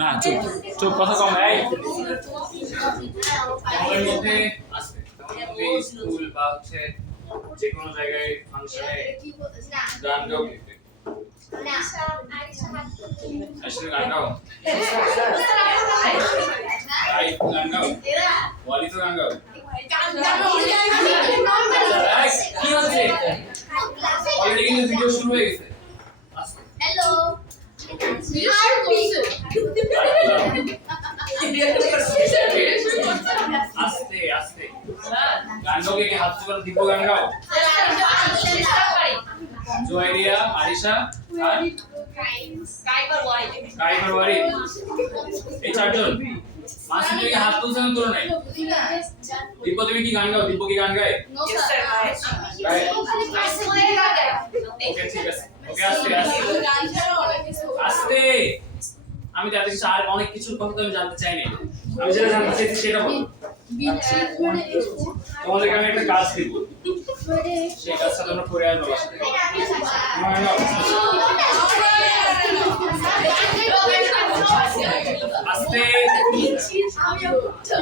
না চুপ চুপ কথা কম এই আমাদের মধ্যে আছে আমাদের মধ্যে স্কুল বা হচ্ছে যে কোনো জায়গায় ফাংশনে গান গাও কিন্তু না আসলে গান গাও আই গান গাও ওয়ালি তো গান গাও কি হচ্ছে অলরেডি কিন্তু ভিডিও শুরু হয়ে গেছে হ্যালো আস্তে আস্তে গান গাও কে হাত করে দিব গান গাও জয়রিয়া আরিশা আর কাইবার ওয়ারি এই চারজন মাসি থেকে হাত তুলছেন তোর নাই দীপ তুমি কি গান গাও দীপ কি গান গায় ওকে ঠিক আছে ওকে আস্তে আস্তে আস্তে আমি তাদের কাছে আর অনেক কিছুর কথা তো আমি জানতে চাই না আমি যেটা জানতে চাইছি সেটা বল তোমাদেরকে আমি একটা কাজ দিব সেই কাজটা তোমরা করে আসবে বাসা থেকে আস্তে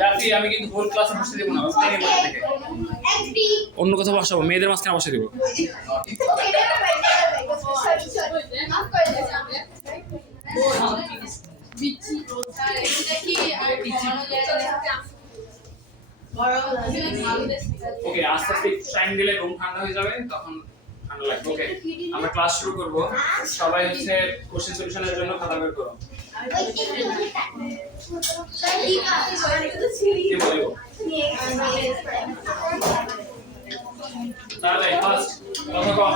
রাফি আমি কিন্তু হোল ক্লাসে বসতে দেব না বুঝতে নেই বসে থেকে অন্য কথা বসাবো মেয়েদের মাঝখানে বসে দেব ওকে আস্তে আস্তে টাইম দিলে রুম ঠান্ডা হয়ে যাবে তখন ঠান্ডা লাগবে ওকে আমরা ক্লাস শুরু করব সবাই হচ্ছে কোশ্চেন সলিউশনের জন্য খাতা বের করো কি বলবো তাহলে ফার্স্ট কথা কম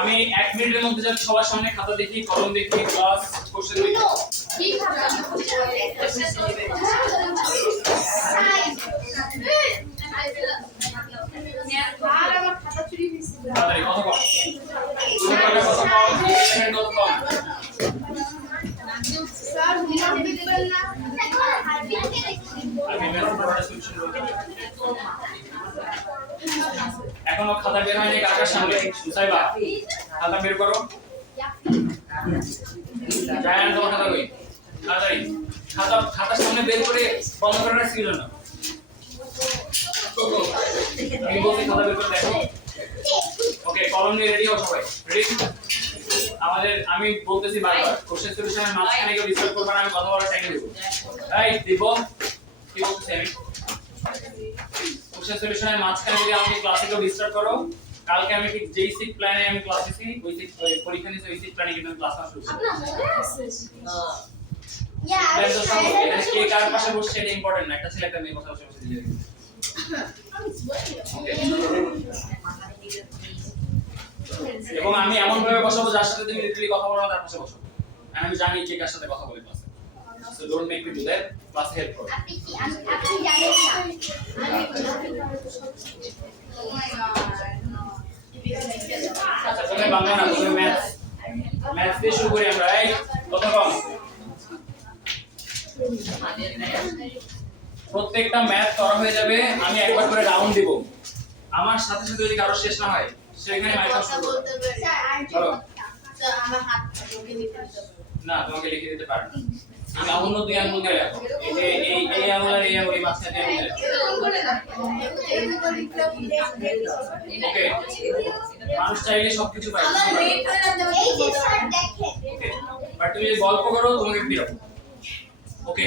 আমি 1 মিনিটের মধ্যে যদি সবার সামনে খাতা দেখি কলম দেখি ক্লাস কোশ্চেন দেখি কি খাতা আর আমার খাতা চুরি হইছে তাড়াতাড়ি কথা কম কথা কম সেকেন্ড কথা কম স্যার হিসাব দিবেন না এখনো খাতা বের হয়নি কাকার সামনে মুসাইবা খাতা বের করো জায়ান তোমার খাতা কই তাড়াতাড়ি খাতার সামনে বের করে বন্ধ করে রাখছি জন্য আমি বলছি খাতা বের করে দেখো ওকে কলম নিয়ে রেডি হও সবাই রেডি আমাদের আমি বলতেছি বারবার কোশ্চেন সলিউশনের মাঝখানে কেউ ডিসকাস করবে না আমি কথা বলার টাইম দেব এই দিব কি বলতেছি আমি কোশ্চেন সলিউশনের মাঝখানে যদি আমাকে ক্লাসে কেউ ডিসকাস করো কালকে আমি ঠিক যেই সিট প্ল্যানে আমি ক্লাস নিছি ওই সিট পরীক্ষা নিছি ওই সিট প্ল্যানে কিন্তু ক্লাস শুরু করব কে কার পাশে বসছে এটা ইম্পর্টেন্ট না একটা ছেলে একটা মেয়ে পাশে বসে দিয়ে এবং আমি এমন ভাবে বসাবো যার সাথে তুমি লিটারালি কথা বলো না তার পাশে বসো আমি জানি কে কার সাথে কথা বলে ক্লাসে so don't make me do that class help করো আপনি জানেন না ও মাই গড আচ্ছা তুমি বাংলা না তুমি ম্যাথস দিয়ে শুরু করি আমরা এই কথা কম প্রত্যেকটা ম্যাথ করা হয়ে যাবে আমি একবার করে রাউন্ড দিব আমার সাথে সাথে যদি কারো শেষ না হয় সেখানে মাইক্রো শুরু করব চলো আমার হাত ওকে লিখে দিতে না তোমাকে লিখে দিতে পারবো না আমি অন্য দুই আঙ্গুল দিয়ে রাখো এই যে এই আঙ্গুল আর এই আঙ্গুল এই মাঝখানে দিয়ে ওকে মানুষ চাইলে সবকিছু পায় এই যে স্যার দেখেন বাট তুমি যদি গল্প করো তোমাকে বিরক্ত ওকে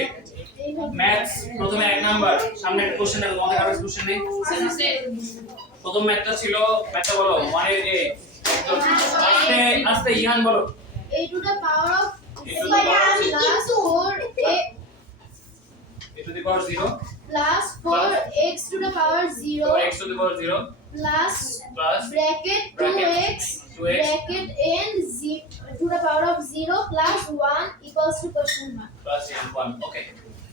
ম্যাথস প্রথমে 1 নাম্বার সামনে একটা কোশ্চেন আছে তোমাদের আরো কোশ্চেন নেই প্রথম ম্যাথটা ছিল ম্যাথটা বলো 1 এর a আস্তে আস্তে ইহান বলো a to the power of a to the power 0 plus 4x to the power 0 x to the power 0 plus bracket 2x bracket n to the power of 0 plus 1 equals to question mark plus 1 ওকে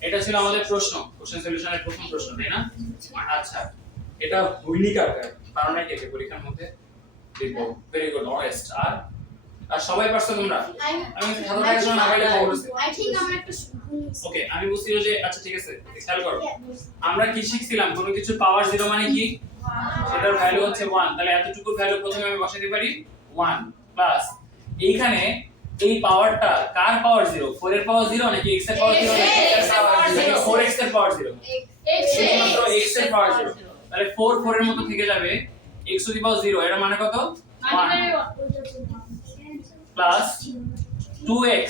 এটা ছিল আমাদের প্রশ্ন question সলিউশনের প্রথম প্রশ্ন তাই না আচ্ছা এটা হইনি কার কারণ এটা কে পরীক্ষার মধ্যে দেখো ভেরি গুড অনেস্ট আর সবাই পারছো তোমরা আমি খাতা দেখার জন্য আগাইলে বলছি I think আমরা একটা ওকে আমি বুঝছি যে আচ্ছা ঠিক আছে খেয়াল করো আমরা কি শিখছিলাম কোনো কিছু পাওয়ার 0 মানে কি সেটার ভ্যালু হচ্ছে 1, তাহলে এতটুকু ভ্যালু প্রথমে আমি বসাতে পারি 1 প্লাস এইখানে এই পাওয়ারটা কার পাওয়ার 0, 4 এর পাওয়ার 0 নাকি x এর পাওয়ার 0 নাকি 4x এর পাওয়ার 0? শুধুমাত্র x এর পাওয়ার 0, তাহলে 4 4 এর মতো থেকে যাবে x টু দি পাওয়ার 0, এর মানে কত 1 প্লাস 2x,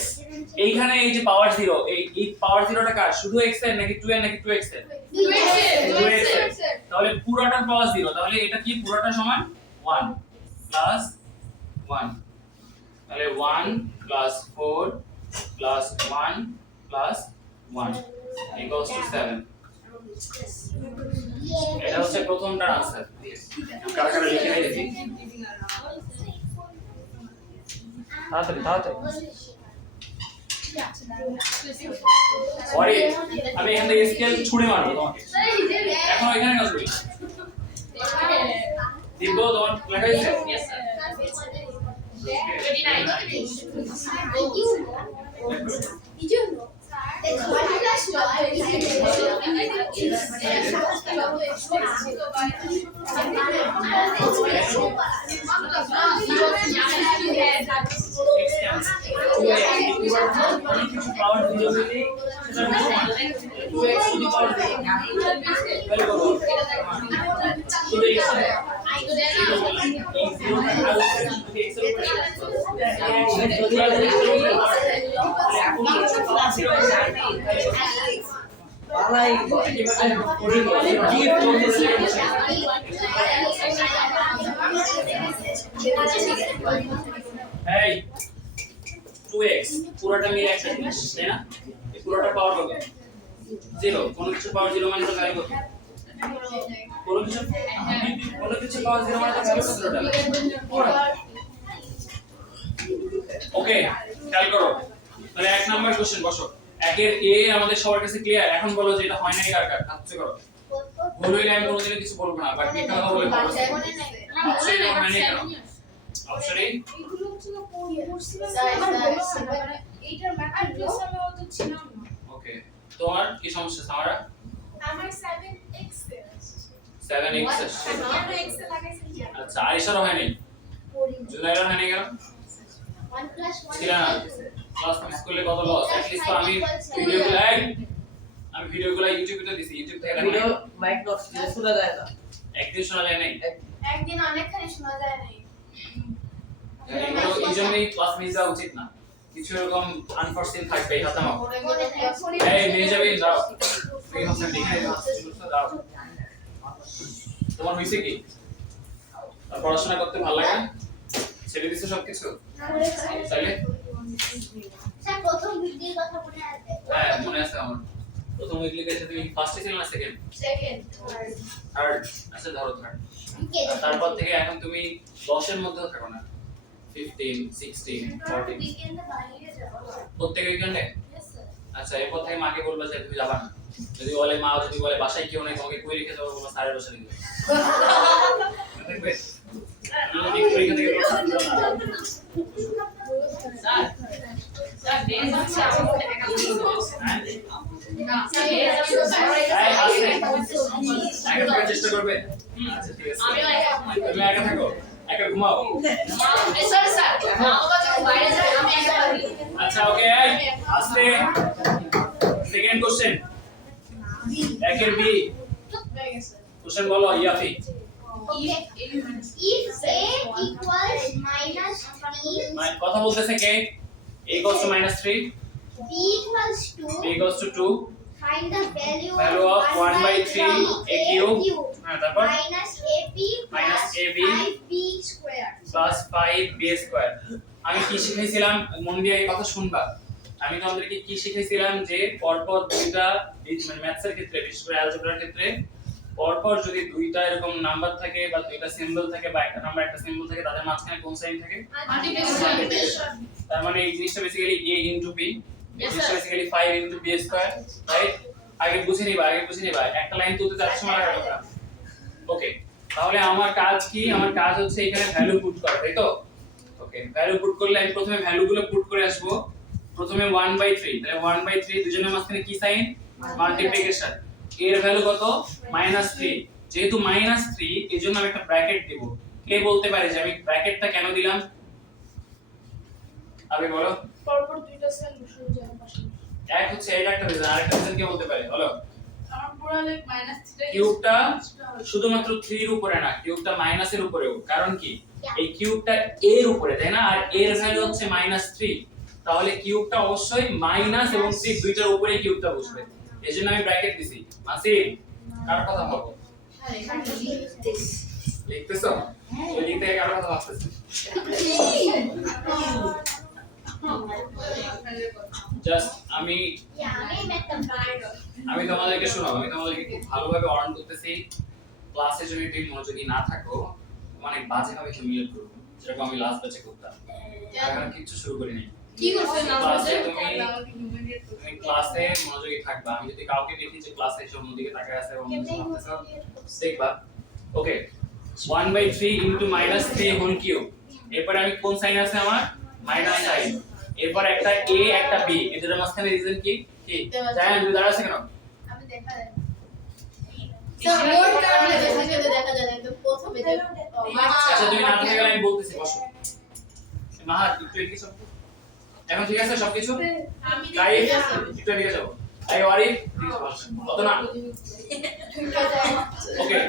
এইখানে এই যে পাওয়ার 0, এই পাওয়ার 0টা কার, শুধু x এর নাকি 2 এর নাকি 2x এর? 2x এর, তাহলে পুরোটার পাওয়ার 0, তাহলে এটা কি পুরোটা সমান 1 প্লাস 1, তাহলে 1 plus 4 plus 1 plus 1 equals to 7। এটা হচ্ছে প্রথমটার आंसर। কারা কারা লিখে নেই দেখি তাড়াতাড়ি। পরে আমি এখান থেকে স্কেল ছুঁড়ে মারবো তোমাকে, এখন এখানে কাজ করি দিব তোমার লেখা আছে। Yes, sir. 29. It's 1 plus এই 2x পুরোটা মিলে একটা জিনিস, তাই না? এই পুরোটা পাওয়ার কত? 0, কোন কিছু পাওয়ার 0 মানে তো ভ্যালু কত? কোন কিছু পাওয়ার 0 মানে তো ভ্যালু কত? ওকে, খেয়াল করো, তাহলে 1 নাম্বার কোশ্চেন বসো। একের a আমাদের সবার কাছে ক্লিয়ার, এখন বলো যে এটা হয় নাই কার কার? হাত করো। ভুল হইলে আমি কোনোদিনও কিছু বলবো না, বাট মিথ্যা কথা বলে বলবো। অপশন এ হয় নাই কেন? অপশন এ এগুলো হচ্ছে না এইটার ম্যাট্রিক্স আমি অত ছিলাম না। ওকে, তোমার কি সমস্যা সামারা? আমার 7x 7x আসছে। আমরা x এ লাগাইছি কি? আচ্ছা, আয়েশার হয় নাই, জুনাইরার হয় নাই কেন? 1 plus 1 ছিল না, ক্লাস মিস করলে কত লস। অ্যাটলিস্ট তো আমি ভিডিওগুলো ইউটিউবে তো দিছি, ইউটিউব থেকে ভিডিও দেখো। মাইক নট শোনা যায় না। একদিন শোনা যায় নাই, একদিন অনেকখানি শোনা যায় নাই। এই জন্যই ক্লাস মিস যাওয়া উচিত না, কিছু এরকম আনফরসিন থাকবে হাতে মাপ। এই নিয়ে যাবে, দাও এই হাতে লিখে দাও। তোমার হইছে কি, আর পড়াশোনা করতে ভালো লাগে না? ছেড়ে দিছো সবকিছু তাইলে? স্যার প্রথম ভিডিওর কথা মনে আছে? হ্যাঁ মনে আছে আমার। প্রথম উইকলি কাছে তুমি ফার্স্টে ছিলে না সেকেন্ড? থার্ড। আচ্ছা ধরো থার্ড। তারপর থেকে এখন তুমি 10 এর মধ্যেও থাকো না, 15, 16, 14 উইকেন্ডে বাইরে যাব। প্রত্যেক উইকেন্ডে। Yes sir. আচ্ছা এরপর থেকে মাকে বলবা যে তুমি যাবা না, যদি বলে মা, যদি বলে বাসায় কেউ নেই তোমাকে কই রেখে যাবো, বলবা স্যারের বাসায় নিয়ে যাবে। দেখবে আমি পরীক্ষা থেকে স্যার স্যার বেস আছে আমাদের টাকা দিতে না স্যার বেস আছে এই হাসে আগে থেকে চেষ্টা করবে। আচ্ছা ঠিক আছে, আমি একা তুমি একা থাকো, একা ঘুমাও। স্যার স্যার মা বাবা যখন বাইরে যায় আমি একা থাকি। আচ্ছা ওকে, আস্তে। সেকেন্ড কোশ্চেন, একের বি কোশ্চেন বলো ইয়াফি। If a equals minus 3, কথা বলতেছে কে? a equals to -3, b equals 2, b equals to 2, find the value of 1/3 a cube, হ্যাঁ তারপর minus ab Minus plus AB 5b square. Plus 5b square. আমি কি শিখাইছিলাম, মন দিয়ে এই কথা শুনবা। আমি তোমাদেরকে কি শিখাইছিলাম যে পরপর দুইটা মানে ম্যাথসের ক্ষেত্রে, বিশেষ করে অ্যালজেব্রার ক্ষেত্রে পরপর যদি দুইটা এরকম নাম্বার থাকে বা দুইটা সিম্বল থাকে বা একটা নাম্বার একটা সিম্বল থাকে, তাদের মাঝখানে কোন সাইন থাকে? মাল্টিপ্লিকেশন তার মানে এই জিনিসটা বেসিক্যালি a into b, এই জিনিসটা basically 5 into b square, right? আগে বুঝে নিবা, একটা লাইন তুলতে যাওয়ার সময় লাগার কথা। ওকে, তাহলে আমার কাজ কি? আমার কাজ হচ্ছে এখানে ভ্যালু পুট করা, তাই তো? ওকে, ভ্যালু পুট করলে আমি প্রথমে ভ্যালুগুলো পুট করে আসব। প্রথমে 1/3, তাহলে 1/3 দুজনের মাঝখানে কি সাইন? মাল্টিপ্লিকেশন। এর ভ্যালু কত? -3, যেহেতু -3 এজন্য আমি একটা ব্র্যাকেট দেব। কে বলতে পারে যে আমি ব্র্যাকেটটা কেন দিলাম? আবে বলো। পরপর দুইটা সেল শুরু যাবে পাশে এক হচ্ছে এটা একটা রিজন, আরেকটা রিজন কে বলতে পারে? বলো। আমার পুরো লাইক -3 কিউবটা শুধুমাত্র 3 এর উপরে না, কিউবটা মাইনাসের উপরেও। কারণ কি? এই কিউবটা এর উপরে, তাই না? আর এর ভ্যালু হচ্ছে -3, তাহলে কিউবটা অবশ্যই মাইনাস এবং 3 দুইটার উপরে কিউবটা বসবে। এজন্য আমি ব্র্যাকেট দিছি। মাসিম, কার কথা বলবো? হ্যাঁ এখানে লিখতেছো? ওই লিখতে গিয়ে কার কথা ভাবতেছো? জাস্ট আমি তোমাদেরকে শোনাবো, আমি তোমাদেরকে খুব ভালোভাবে অন করতেছি। ক্লাসে যদি তুমি মনোযোগী না থাকো, অনেক বাজে ভাবে হিউমিলেট করবো, যেরকম আমি লাস্ট ব্যাচে করতাম। এখন কিছু শুরু করিনি। কি করছেন ক্লাসে আমাদের? তুমি ক্লাসে মনোযোগী থাকবা। আমি যদি কাউকে দেখি যে ক্লাসে এসে অন্যদিকে তাকায় আছে এবং ভাবতেছো, দেখবা। ওকে, 1/3 ইনটু -3 হোল কিউব। এরপরে আমি কোন সাইন আছে আমার? Minus sine. এরপর একটা a একটা b, এদের মাঝখানে রিজন কি? কি জানেন? দুই দাঁড়া আছে কেন? আমি দেখা যায় স্যার মোর কারণে দেখা যায় একদম প্রথমে যে আচ্ছা তুমি না থেকে গেলে আমি বলতেছি, বসো। মাহাত একটু এদিকে সব। এখন ঠিক আছে সবকিছু? গাই একটু এদিকে যাও। আই ওয়ারি কত না? ওকে,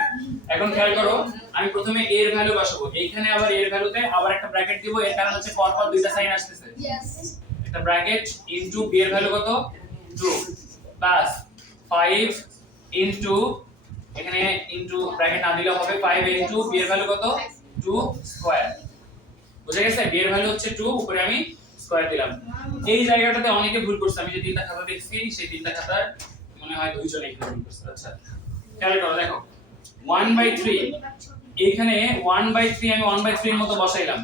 এখন খেয়াল করো, আমি প্রথমে a এর ভ্যালু বসাবো। এইখানে আবার a এর ভ্যালুতে আবার একটা ব্র্যাকেট দিব। এর কারণ হচ্ছে পরপর দুইটা সাইন আসতেছে। একটা ব্র্যাকেট ইনটু b এর ভ্যালু কত? 2 প্লাস 5 ইনটু, এখানে ইনটু ব্র্যাকেট না দিলে হবে 5 ইনটু b এর ভ্যালু কত? 2 স্কয়ার। বুঝা গেছে? b এর ভ্যালু হচ্ছে 2, উপরে আমি স্কয়ার দিলাম। এই জায়গাটাতে অনেকে ভুল করছে। আমি যে তিনটা খাতা দেখছি, সেই তিনটা খাতার মনে হয় দুইজন এখানে ভুল করছে। আচ্ছা খেয়াল করো, দেখো 1/3, এখানে 1/3 আমি 1/3 এর মতো বসাইলাম।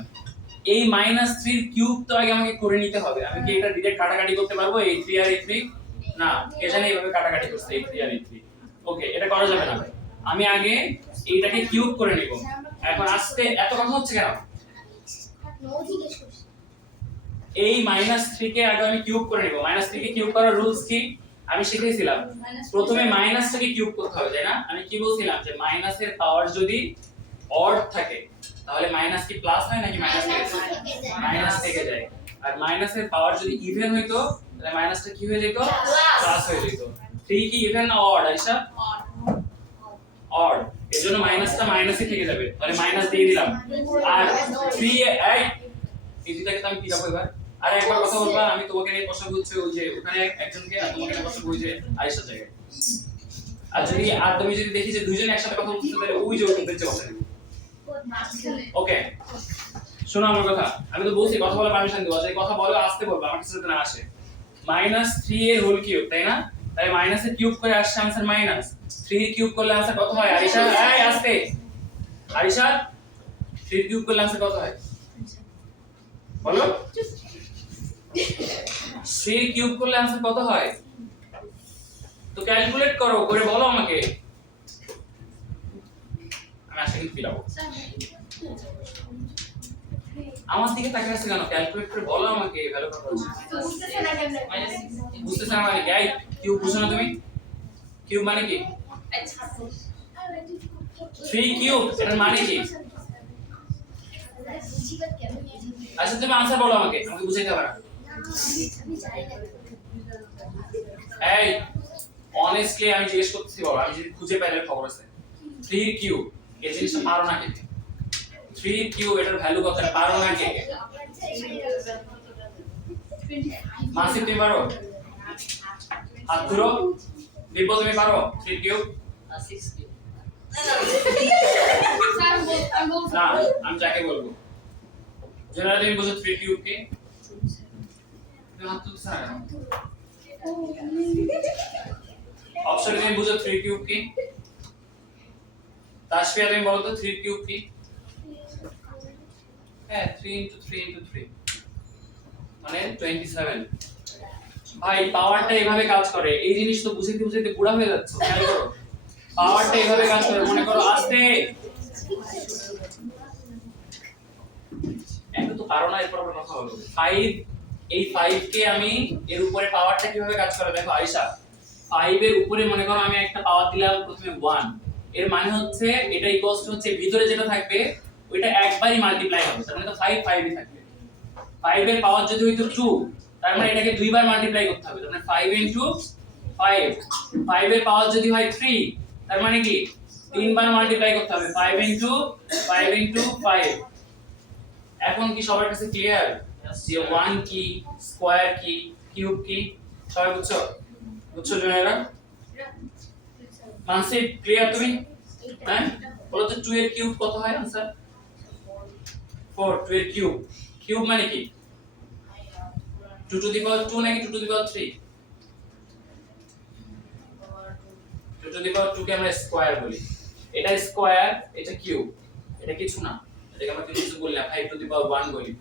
এই -3 এর কিউব তো আগে আমাকে করে নিতে হবে। আমি কি এটা ডিরেক্ট কাটাকাটি করতে পারবো? এই 3 আর এই 3 না, কে জানে এইভাবে কাটাকাটি করতে, এই 3 আর এই 3। ওকে, এটা করা যাবে না। আমি আগে এইটাকে কিউব করে নিব। এখন আস্তে এত কথা হচ্ছে কেন? এই -3 কে আগে আমি কিউব করে নিব। -3 কে কিউব করার রুলস কি আমি শিখেছিলাম? প্রথমে মাইনাসটাকে কিউব করতে হবে, তাই না? আমি কি বলছিলাম যে মাইনাসের পাওয়ার যদি অড থাকে তাহলে মাইনাস কি প্লাস হয় নাকি মাইনাস থেকে যায়? মাইনাস থেকে যায়। আর মাইনাসের পাওয়ার যদি ইভেন হইতো তাহলে মাইনাসটা কি হয়ে যেত? প্লাস হয়ে যেত। 3 কি ইভেন না অড আইসা? অড। এজন্য মাইনাসটা মাইনাসই থেকে যাবে। তাহলে মাইনাস দিয়ে দিলাম। আর 3 এই দুইটাকে তো আমি কি রাখবো এবার? আর একবার কথা বলবা, আমি তোমাকে নিয়ে বসাবো হচ্ছে ওই যে ওখানে একজনকে, আর তোমাকে নিয়ে বসাবো ওই যে আয়েশার জায়গায়। আর তুমি যদি দেখি যে দুইজন একসাথে কথা বলতেছে তাহলে ওই যে ওরকম বেঁচে বসে। ওকে, শোনো আমার কথা। আমি তো বলছি কথা বলার পারমিশন দেবো, যে কথা বলো আস্তে বলবো, আমার কাছে যাতে না আসে। -3 এর হোল কিউব, তাই না? তাই মাইনাসের কিউব করে আসছে आंसर মাইনাস। 3 এর কিউব করলে आंसर কত হয়? আরিশা এই আস্তে। আরিশা 3 এর কিউব করলে आंसर কত হয়? বলো। 3 এর কিউব করলে आंसर কত হয়? তো ক্যালকুলেট করো, করে বলো আমাকে। আমি আশা করি ফিরাবো। আমার দিকে তাকিয়ে আছে কেন? ক্যালকুলেট করে বলো আমাকে, ভালো কথা বলছি। বুঝতেছ না মানে কি? এই কিউব বুঝো না তুমি? কিউব মানে কি? 3 কিউব এর মানে কি? আচ্ছা তুমি आंसर বলো আমাকে, আমাকে বুঝাইতে হবে না। এই অনেস্টলি আমি জিজ্ঞেস করতেছি বাবা, আমি যদি খুঁজে পাইলে খবর আছে। 3 কিউব এই জিনিসটা পারো না কে? 3 কিউব এটার ভ্যালু কত এটা পারো না কে? মাসি তুমি পারো? হাত ধরো। দিব্য তুমি পারো? 3 কিউব 6 কিউব। না, আমি যাকে বলবো। যারা তুমি বুঝো 3 কিউব কি? তুমি হাত তুলছ না। অপশন তুমি বুঝো 3 কিউব কি? তাসফিয়া তুমি বলো তো 3 কিউব কি? হ্যাঁ 3 into 3 into 3 মানে 27। ভাই পাওয়ারটা এভাবে কাজ করে। এই জিনিস তো বুঝাইতে বুঝাইতে পুরা হয়ে যাচ্ছে। খেয়াল করো, পাওয়ারটা এভাবে কাজ করে। মনে করো আস্তে এত তো পারো না, এরপর আমরা কথা বলবো। 5, এই 5 কে আমি এর উপরে পাওয়ারটা কিভাবে কাজ করে দেখো আয়েশা। 5 এর উপরে মনে করো আমি একটা পাওয়ার দিলাম প্রথমে 1, এর মানে হচ্ছে এটা ইকুয়ালস টু হচ্ছে ভিতরে যেটা থাকবে ওইটা একবারই মাল্টিপ্লাই হবে, তার মানে তো 5 5ই থাকবে। 5 এর পাওয়ার যদি হইতো 2, তার মানে এটাকে দুইবার মাল্টিপ্লাই করতে হবে, তার মানে 5 ইনটু 5। 5 এর পাওয়ার যদি হয় 3, তার মানে কি তিনবার মাল্টিপ্লাই করতে হবে, 5 ইনটু 5। এখন কি সবার কাছে ক্লিয়ার যে 1 কি, স্কয়ার কি, কিউব কি? সবাই বুঝছো? বুঝছো জনেরা? মানসিক ক্লিয়ার তুমি? হ্যাঁ বলো তো 2 এর কিউব কত হয় आंसर? 4। 2 এর কিউব, কিউব মানে কি 2 টু দি পাওয়ার 2 নাকি 2 two the power 3? 2 two the পাওয়ার 2 কে আমরা স্কয়ার বলি, এটা স্কয়ার এটা কিউব, এটা কিছু না, এটাকে আমরা কিছু বলি না, 5 টু দি পাওয়ার 1 বলি।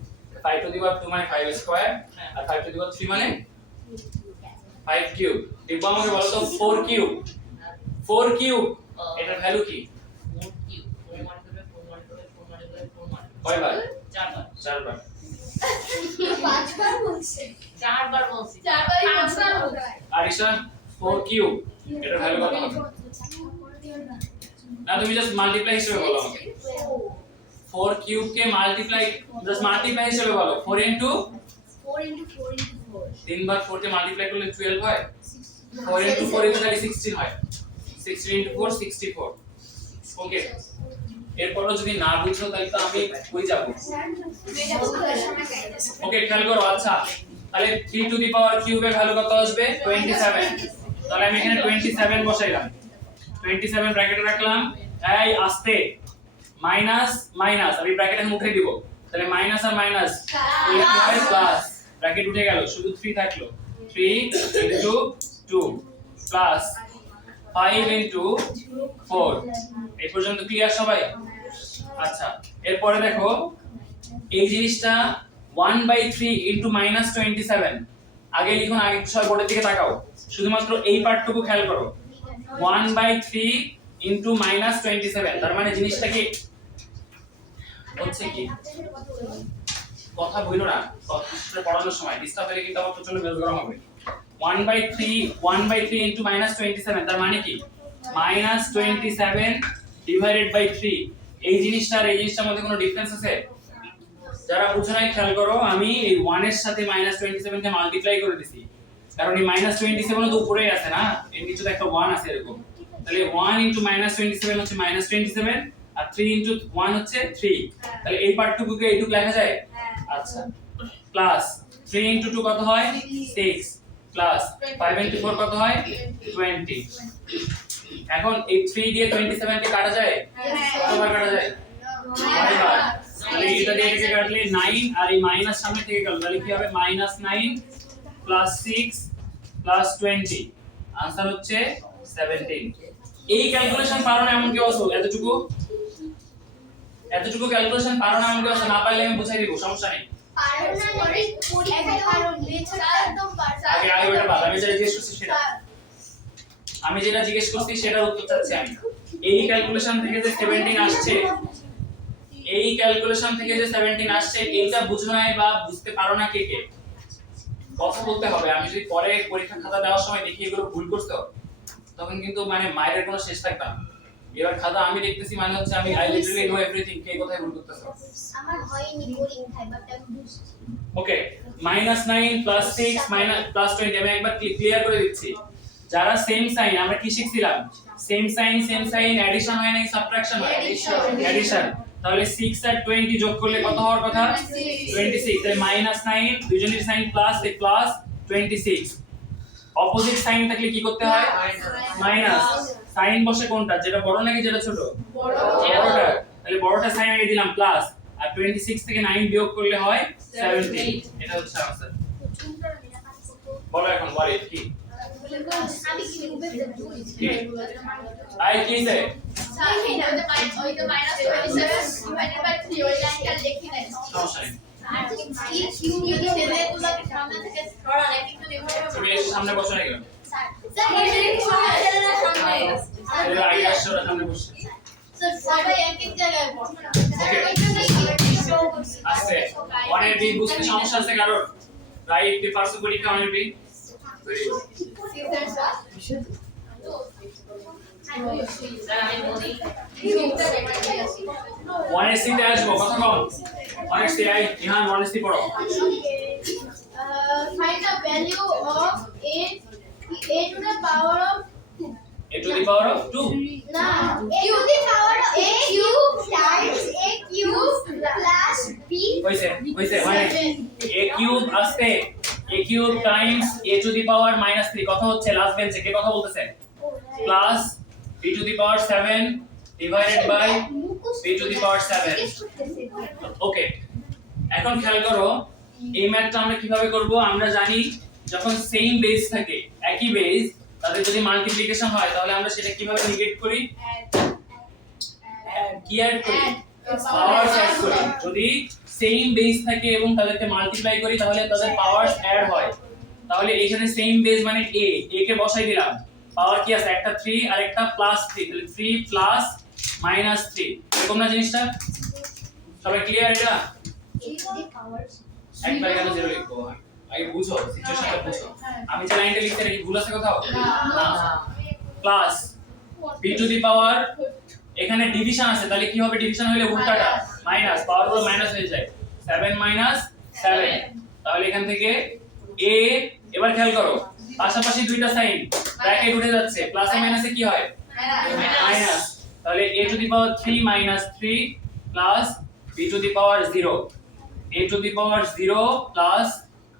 5 টু দি পাওয়ার 2 মানে 5 স্কয়ার, আর 5 টু দি পাওয়ার 3 মানে 5 কিউব। দিব্য আমাকে বলো তো 4 কিউব, 4 কিউব এটার ভ্যালু কি? 4 cube 4 multiply 4 multiply 4 multiply 4 multiply কয়বার? 4 বার। 4 বার। 5 বার বলছে। 4 বার বলছি। 4 বারই বলছে। আরিশা 4 কিউব এটার ভ্যালু কত হবে? না তুমি জাস্ট মাল্টিপ্লাই হিসেবে বলো আমাকে। 4 কিউব কে মাল্টিপ্লাই, জাস্ট মাল্টিপ্লাই হিসেবে বলো। 4 ইনটু 4 into 4 into 4 3 বার 4 কে মাল্টিপ্লাই করলে 12 হয়। 4 ইনটু 4 ইনটু 16 হয়। 16 ইনটু 4 64। ওকে, এরপরও যদি না বুঝো তাহলে তো আমি কই যাব। ওকে খেয়াল করো। আচ্ছা তাহলে 3 টু দি পাওয়ার কিউবের ভ্যালু কত আসবে? 27। তাহলে আমি এখানে 27 বসাইলাম, 27 ব্র্যাকেটে রাখলাম। এই আস্তে মাইনাস মাইনাস আমি ব্র্যাকেট এখন উঠে দিব, তাহলে মাইনাস আর মাইনাস প্লাস, ব্র্যাকেট উঠে গেল, শুধু 3 থাকলো। 3 ইনটু 2 প্লাস 5 ইনটু 4। এই পর্যন্ত ক্লিয়ার সবাই? আচ্ছা এরপরে দেখো এই জিনিসটা 1/3 ইনটু -27। আগে লিখুন, আগে সবাই বোর্ডের দিকে তাকাও, শুধুমাত্র এই পার্টটুকু খেয়াল করো। 1/3 ইনটু -27, তার মানে জিনিসটা কি হচ্ছে কি? কথা বইলো না, কথা পড়ানোর সময় ডিস্টার্ব হলে কিন্তু আমার প্রচন্ড মেজাজ গরম হবে। 1/3 ইনটু -27, তার মানে কি -27 ডিভাইডেড বাই 3। এই জিনিসটা আর এই জিনিসটার মধ্যে কোনো ডিফারেন্স আছে? যারা বুঝো নাই খেয়াল করো, আমি এই 1 এর সাথে -27 কে মাল্টিপ্লাই করে দিছি, কারণ এই -27 তো উপরেই আছে না, এর নিচে তো একটা 1 আছে এরকম। তাহলে 1 ইনটু -27 হচ্ছে -27, আর 3 ইনটু 1 হচ্ছে 3। তাহলে এই পার্টটুকুকে এইটুকু লেখা যায়। আচ্ছা প্লাস 3 ইনটু 2 কত হয়? 6 প্লাস 5 ইনটু 4 কত হয়? 20। এখন এই 3 দিয়ে 27 কে কাটা যায়? কতবার কাটা যায়? 9 বার। তাহলে এটা দিয়ে এটাকে কাটলে 9, আর এই মাইনাস সামনে থেকে গেল, তাহলে কি হবে? -9 প্লাস 6 প্লাস 20, आंसर হচ্ছে 17। এই ক্যালকুলেশন পারো না এমন কেউ আছে? এতটুকু ক্যালকুলেশন পারো না এমন কেউ আছে? না পারলে আমি বুঝাই দিব, সমস্যা নেই। আগে ওটা বাদ, আমি যেটা জিজ্ঞেস করছি সেটার উত্তর চাচ্ছি আমি। এই ক্যালকুলেশন থেকে যে 17 আসছে, এই ক্যালকুলেশন থেকে যে 17 আসছে, এইটা বুঝো নাই বা বুঝতে পারো না কে কে? কথা বলতে হবে। আমি যদি পরে পরীক্ষা খাতা দেওয়ার সময় দেখি এগুলো ভুল করছো, তখন কিন্তু মানে মায়ের কোনো শেষ থাকবে না। এবার খাতা আমি দেখতেছি মানে হচ্ছে আমি আই লিটারালি নো এভরিথিং, কে কোথায় ভুল করতেছো? আমার হয়নি পরীক্ষায়, বাট আমি বুঝছি। ওকে, -9 প্লাস 6 প্লাস 20 আমি একবার ক্লিয়ার করে দিচ্ছি। যারা সেম সাইন, আমরা কি শিখছিলাম? সেম সাইন অ্যাডিশন হয় নাকি সাবট্রাকশন হয়? অ্যাডিশন। তাহলে 6 আর 20 যোগ করলে কত হওয়ার কথা? 26। তাহলে -9 দুইজনের সাইন প্লাস, এই প্লাস 26। অপোজিট সাইন থাকলে কি করতে হয়? মাইনাস। সাইন বসে কোনটা, যেটা বড় নাকি যেটা ছোট? বড়টা। তাহলে বড়টা সাইন আগে দিলাম প্লাস, আর 26 থেকে 9 বিয়োগ করলে হয় 17। এটা হচ্ছে आंसर। বলো এখন বলে কি? আমি কি লিখবে? আই কি সে? সমস্যা নেই, তুমি এসে সামনে বসো না কেন? এবার আগে আসছো, ওরা সামনে বসে। আস্তে 1 এর বি বুঝতে সমস্যা আছে কারোর? রাইট দি পারসো পরীক্ষা 1 এর বি। Very good. স্যার আমি বলি 1 তে আসবো কত কম 1 তে আই ইহান 1 তে পড়ো Find the value of a to the power of a to the power of 2 a to the power of a cube times a cube plus b হইছে মানে a কিউব আসছে a cube Times a to the power -3 কত হচ্ছে last বেঞ্চে কে কথা বলতেছে plus b to the power 7 divided by b to the power 7 okay এখন খেয়াল করো এই ম্যাথটা আমরা কিভাবে করব আমরা জানি যখন সেম বেস থাকে একই বেস তাদের যদি মাল্টিপ্লিকেশন হয় তাহলে আমরা সেটা কিভাবে নেগেট করি কি অ্যাড করি পাওয়ারস অ্যাড করি যদি সেম বেস থাকে এবং তাদেরকে মাল্টিপ্লাই করি তাহলে তাদের পাওয়ারস অ্যাড হয় তাহলে এখানে সেম বেস মানে a কে বসাই দিলাম পাওয়ার কি আছে একটা 3 আর একটা প্লাস 3 তাহলে 3 প্লাস মাইনাস 3 এরকম না জিনিসটা সবাই ক্লিয়ার এটা একবার কেন জিরো লিখবো আগে বুঝো সিচুয়েশনটা বুঝো আমি যে লাইনটা লিখতে রেখে ভুল আছে কোথাও না প্লাস b টু দি পাওয়ার এখানে ডিভিশন আছে তাহলে কি হবে ডিভিশন হলে উল্টাটা মাইনাস পাওয়ার গুলো মাইনাস হয়ে যায় 7 মাইনাস 7 তাহলে এখান থেকে a এবার খেয়াল করো পাশাপাশি দুইটা সাইন ব্র্যাকেট উঠে যাচ্ছে প্লাসে মাইনাসে কি হয় মাইনাস তাহলে a two the power 3 minus 3 plus b two the power 0 a to the power 0 plus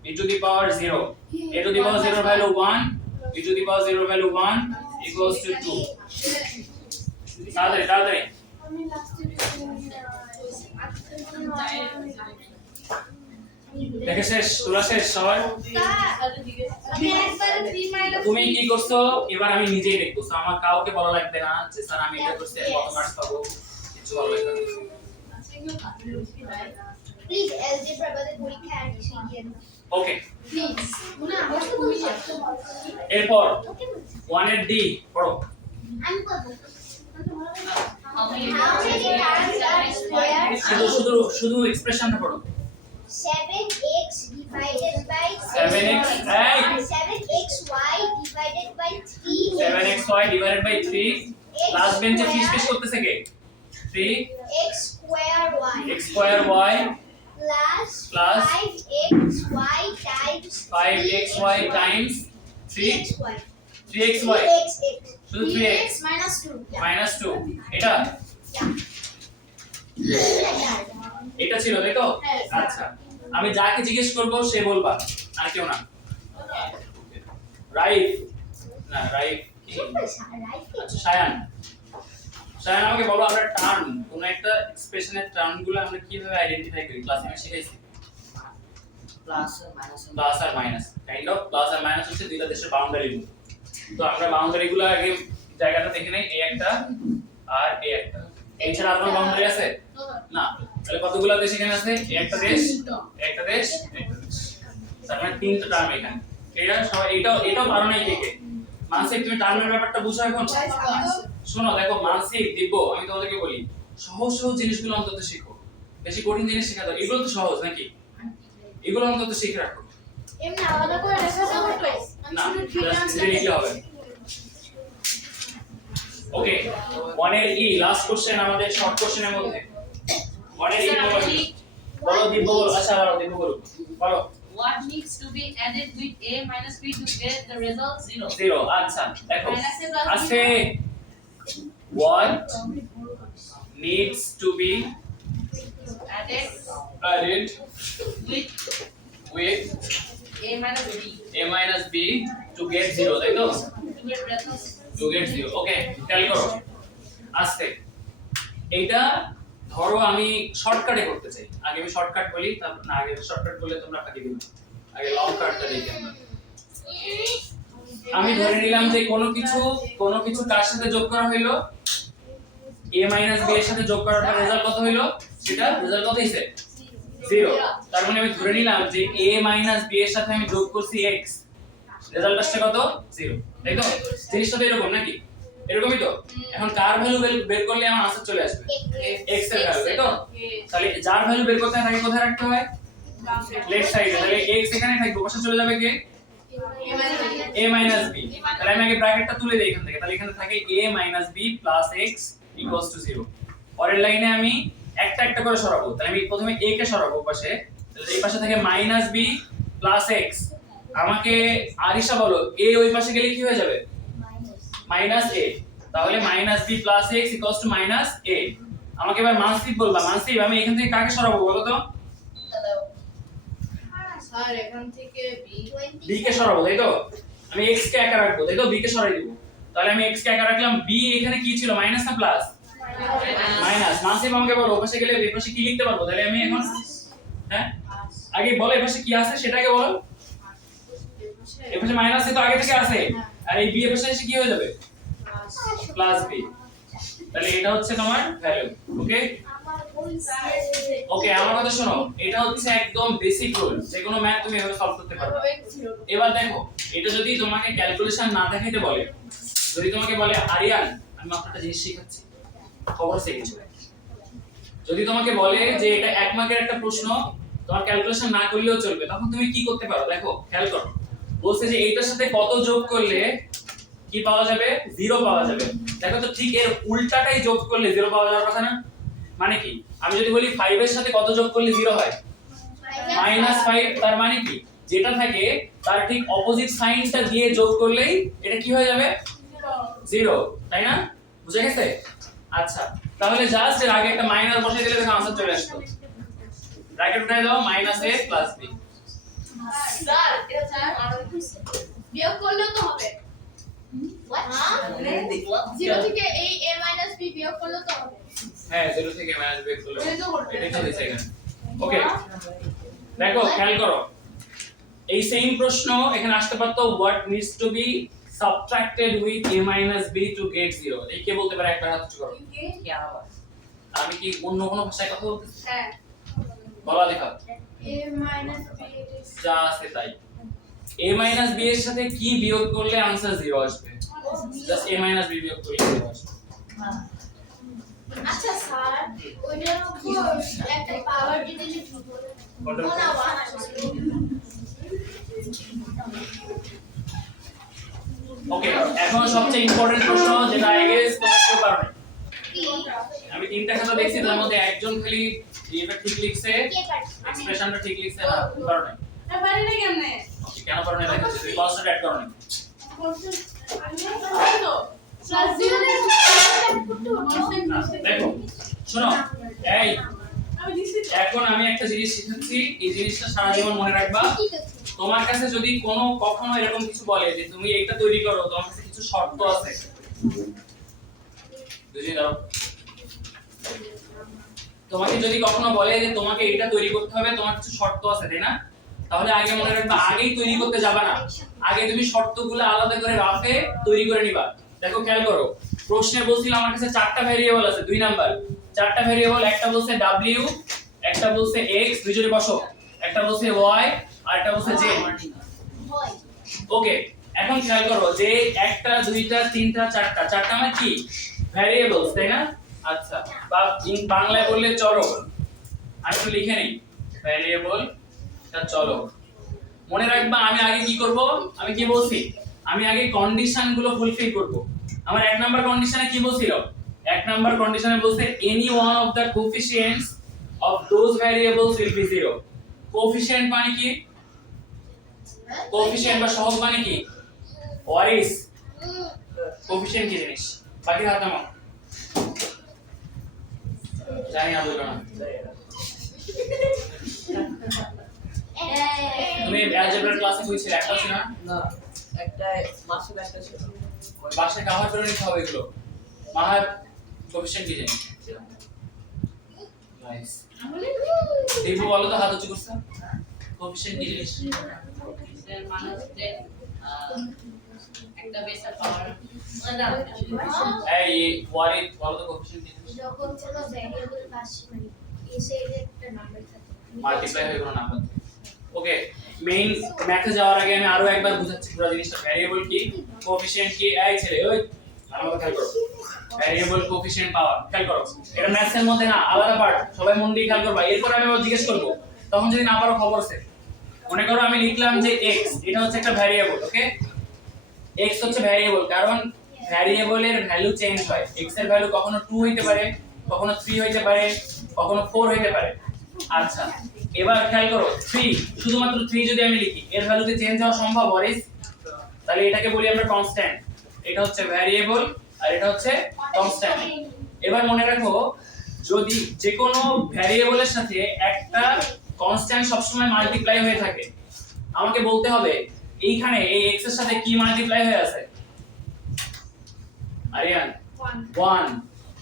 b to the power 0 a to the power 0 value 1 b to the power 0 value 1 equals to 2 তাড়াতাড়ি দেখে শেষ তোলা শেষ সবার তুমি কি করছো এবার আমি নিজেই দেখবো আমার কাউকে বলা লাগবে না যে স্যার আমি এটা করছি কত মার্কস পাবো কিছু বলা লাগবে না Please, algebra বাদে পরীক্ষা আর শিখিয়ে দাও ওকে প্লিজ না আমার তো তুমি এরপর 1 এর d পড়ো আমি করব how many How many times are square শুধু এক্সপ্রেশনটা পড়ো 7x divided by 7x, hey! 7xy divided by 3 7xy divided by 3 last বেঞ্চে ফিস করতেছে কে 3 x square y x square y plus 5xy times 5xy times 3xy 3xy শুধু 3x minus 2 minus 2 এটা এটা ছিল তাই তো হ্যাঁ। আচ্ছা আমি যাকে জিজ্ঞেস করব সে বলবা আর কেউ না রাইফ না রাইফ কি আচ্ছা সায়ান সায়ান আমাকে বলো আমরা টার্ম কোন একটা এক্সপ্রেশনের টার্মগুলো আমরা কিভাবে আইডেন্টিফাই করি ক্লাসে আমি শিখাইছি প্লাস মাইনাস প্লাস আর মাইনাস কাইন্ড অফ প্লাস আর মাইনাস হচ্ছে দুইটা দেশের বাউন্ডারি তো আমরা বাউন্ডারিগুলো আগে জায়গাটা দেখে নেই এই একটা আর এই একটা এই ছাড়া আর কোনো বাউন্ডারি আছে না তাহলে কতগুলো দেশ এখানে আছে এই একটা দেশ একটা দেশ একটা দেশ তার মানে তিনটা টার্ম এখানে এটা সবাই এটাও পারো নাই কে মানসিক তুমি টার্মের ব্যাপারটা বুঝো এখন শোনো দেখো মানসিক দিব আমি তোমাদেরকে বলি সহজ সহজ জিনিসগুলো অন্তত শিখো বেশি কঠিন জিনিস শেখা দাও এগুলো তো সহজ নাকি এগুলো অন্তত শিখে রাখো এমনি আলাদা করে লেখা যাবে তো না just লিখলে হবে ওকে 1 এর ই লাস্ট কোশ্চেন আমাদের শর্ট কোশ্চেনের মধ্যে 1 এর ই বলো দিব বলো আচ্ছা বলো দিব বলো what needs to be added with a minus b to get the result 0 0 আচ্ছা দেখো Minus a plus b আজকে what needs to be added added with with a minus b a minus b to get 0 তাই তো to get result to get 0 ওকে খেয়াল করো আজকে এইটা ধরো আমি শর্টকাটে করতে চাই আগে আমি শর্টকাট বলি তারপর না আগে শর্টকাট বললে তোমরা ফাঁকি দিবে আগে লং কাটটা দেখি আমি ধরে নিলাম যে কোনো কিছু কার সাথে যোগ করা হলো a b এর সাথে যোগ করার পর রেজাল্ট কত হলো সেটা রেজাল্ট কত হইছে 0 তার মানে আমি ধরে নিলাম যে a b এর সাথে আমি যোগ করছি x রেজাল্ট আসছে কত 0 তাই তো জিনিসটা তো এরকম নাকি এরকমই তো এখন কার ভ্যালু বের করলে আমার আনসার চলে আসবে x এর ভ্যালু তাই তো তাহলে যার ভ্যালু বের করতে থাকে কোথায় রাখতে হয় লেফট সাইডে তাহলে x এখানে থাকবে পাশে চলে যাবে কে a minus b তাহলে আমি আগে ব্র্যাকেটটা তুলে দেই এখান থেকে তাহলে এখানে থাকে a minus b plus x equals to 0 পরের লাইনে আমি একটা একটা করে সরাবো তাহলে আমি প্রথমে a কে সরাবো পাশে তাহলে এই পাশে থাকে minus b plus x আমাকে আরিশা বলো a ওই পাশে গেলে কি হয়ে যাবে minus a তাহলে minus b plus x equals to minus a আমাকে এবার মানসিক বলবা মানসিক আমি এখান থেকে কাকে সরাবো বলো তো স্যার এখান থেকে b কে সরাবো তাই তো আমি x কে একা রাখবো তাই তো b কে সরাই দিব তাহলে আমি x কে একা রাখলাম b এখানে কি ছিল মাইনাস না প্লাস মাইনাস মানসিক আমাকে বলো ওপাশে গেলে এই পাশে কি লিখতে পারবো তাহলে আমি এখন হ্যাঁ আগে বলো এই পাশে কি আছে সেটাকে বলো এই পাশে মাইনাস তো আগে থেকে আছে আর এই b এর পাশে এসে কি হয়ে যাবে প্লাস b তাহলে এটা হচ্ছে তোমার ভ্যালু ওকে ওকে আমার কথা শোনো এটা হচ্ছে একদম বেসিক রুল যে কোনো ম্যাথ তুমি এভাবে সলভ করতে পারবে এবার দেখো এটা যদি তোমাকে ক্যালকুলেশন না দেখাইতে বলে যদি তোমাকে বলে আরিয়ান আমি মাত্র একটা জিনিস শেখাচ্ছি খবর আছে কিছু যদি তোমাকে বলে যে এটা এক মার্কের একটা প্রশ্ন তোমার ক্যালকুলেশন না করলেও চলবে তখন তুমি কি করতে পারো দেখো খেয়াল করো বলছে যে এইটার সাথে কত যোগ করলে কি পাওয়া যাবে 0 পাওয়া যাবে দেখো তো ঠিক এর উল্টাটাই যোগ করলে 0 পাওয়া যাওয়ার কথা না মানে কি আমি যদি বলি 5 এর সাথে কত যোগ করলে 0 হয় -5 তার মানে কি যেটা থাকে তার ঠিক অপোজিট সাইনটা দিয়ে যোগ করলেই এটা কি হয়ে যাবে 0 তাই না বুঝে গেছে আচ্ছা তাহলে জাস্ট এর আগে একটা মাইনাস বসিয়ে দিলে দেখো आंसर চলে আসবে ব্র্যাকেট উঠাই দাও -a + b স্যার এটা স্যার বিয়োগ করলেও তো হবে জিরো থেকে এই a minus b বিয়োগ করলেও তো হবে হ্যাঁ 0 থেকে -b বিয়োগ করলে এটাই তো দিছে এখানে ওকে দেখো খেয়াল করো এই সেম প্রশ্ন এখানে আসতে পারতো what needs to be subtracted with a minus b to get 0 এই কে বলতে পারে একবার হাত উঁচু করো क्या हुआ আমি কি অন্য কোনো ভাষায় কথা বলতেছি হ্যাঁ বলা দেখা a minus b যা আছে তাই a minus b এর সাথে কি বিয়োগ করলে आंसर 0 আসবে জাস্ট a minus b বিয়োগ করলে 0 আসবে আচ্ছা স্যার ওইটার উপর একটা পাওয়ার দিতে লিখব কোনা 1 ওকে এখন সবচেয়ে ইম্পর্টেন্ট প্রশ্ন যেটা আই গেস তোমরা কেউ পারো না আমি তিনটা খাতা দেখছি তার মধ্যে একজন খালি এটা ঠিক লিখছে এক্সপ্রেশনটা ঠিক লিখছে না পারো না পারি না কেমনে ওকে কেন পারো না দেখো তুমি কনসেপ্ট অ্যাড করো না প্লাস 0 দেখো শোনো এই এখন আমি একটা জিনিস শিখাচ্ছি এই জিনিসটা সারা জীবন মনে রাখবা তোমার কাছে যদি কোনো কখনো এরকম কিছু বলে যে তুমি এইটা তৈরি করো তোমার কাছে কিছু শর্ত আছে বুঝিয়ে দাও তোমাকে যদি কখনো বলে যে তোমাকে এটা তৈরি করতে হবে তোমার কিছু শর্ত আছে তাই না তাহলে আগে মনে রাখবা আগেই তৈরি করতে যাবা না আগে তুমি শর্তগুলো আলাদা করে রাফে তৈরি করে নিবা দেখো খেয়াল করো প্রশ্নে বলছিল আমার কাছে চারটা ভেরিয়েবল আছে 2 নাম্বার চারটা ভেরিয়েবল একটা বলছে w একটা বলছে x দুইজনে বসো একটা বলছে y আর একটা বলছে z ওকে এখন খেয়াল করো যে একটা দুইটা তিনটা চারটা চারটা মানে কি ভেরিয়েবলস তাই না আচ্ছা বা বাংলায় বললে চলক আমি একটু লিখে নেই ভেরিয়েবল এটা চলক মনে রাখবা আমি আগে কি করব আমি কি বলছি আমি আগে কন্ডিশন গুলো ফুলফিল করব আমার এক নাম্বার কন্ডিশনে কি বলছিল এক নাম্বার কন্ডিশনে বলছে any one of the coefficients of those variables will be 0 coefficient মানে কি কোএফিসিয়েন্ট বা সহগ মানে কি হোয়াট ইজ কোএফিসিয়েন্ট কি জিনিস বাকি হাত নামাও জানি না বলবো না তুমি অ্যালজেব্রা ক্লাসে কইছিলে একটা ছিল না না একটা মাসে একটা ছিল বাসায় কাভার করে নিতে হবে এগুলো মাহার কোএফিসিয়েন্ট কি জানি নাইস দেখো বলো তো হাত উঁচু করছে কোএফিসিয়েন্ট কি জিনিস একটা বেসার পাওয়ার এই হোয়াট ইজ বলো তো কোএফিসিয়েন্ট কি জিনিস যখন কোনো ভেরিয়েবল পাশে মানে এসে একটা নাম্বার থাকে মাল্টিপ্লাই হয়ে কোনো নাম্বার ওকে মেইন ম্যাথে যাওয়ার আগে আমি আরো একবার বুঝাচ্ছি পুরো জিনিসটা ভেরিয়েবল কি কোএফিসিয়েন্ট কি এই ছেলে ওই আমার কথা খেয়াল করো ভেরিয়েবল কোএফিসিয়েন্ট পাওয়ার খেয়াল করো এটা ম্যাথসের মধ্যে না আলাদা পার্ট সবাই মন দিয়ে খেয়াল করবা এরপর আমি আবার জিজ্ঞেস করব তখন যদি না পারো খবর আছে মনে করো আমি লিখলাম যে x এটা হচ্ছে একটা ভেরিয়েবল ওকে x হচ্ছে ভ্যারিয়েবল, কারণ ভ্যারিয়েবলের ভ্যালু চেঞ্জ হয়। x এর ভ্যালু কখনো 2 হইতে পারে, কখনো 3 হইতে পারে, কখনো 4 হইতে পারে। আচ্ছা এবার খেয়াল করো 3, শুধুমাত্র 3 যদি আমি লিখি এর ভ্যালু কি চেঞ্জ হওয়া সম্ভব ওয়ারিস? তাহলে এটাকে বলি আমরা কনস্ট্যান্ট। এটা হচ্ছে ভ্যারিয়েবল আর এটা হচ্ছে কনস্ট্যান্ট। এবার মনে রাখো যদি যে কোনো ভ্যারিয়েবলের সাথে একটা কনস্ট্যান্ট সবসময় মাল্টিপ্লাই হয়ে থাকে, আমাকে বলতে হবে এইখানে এই x এর সাথে কি মাল্টিপ্লাই হয়ে আছে? আরিয়ান 1,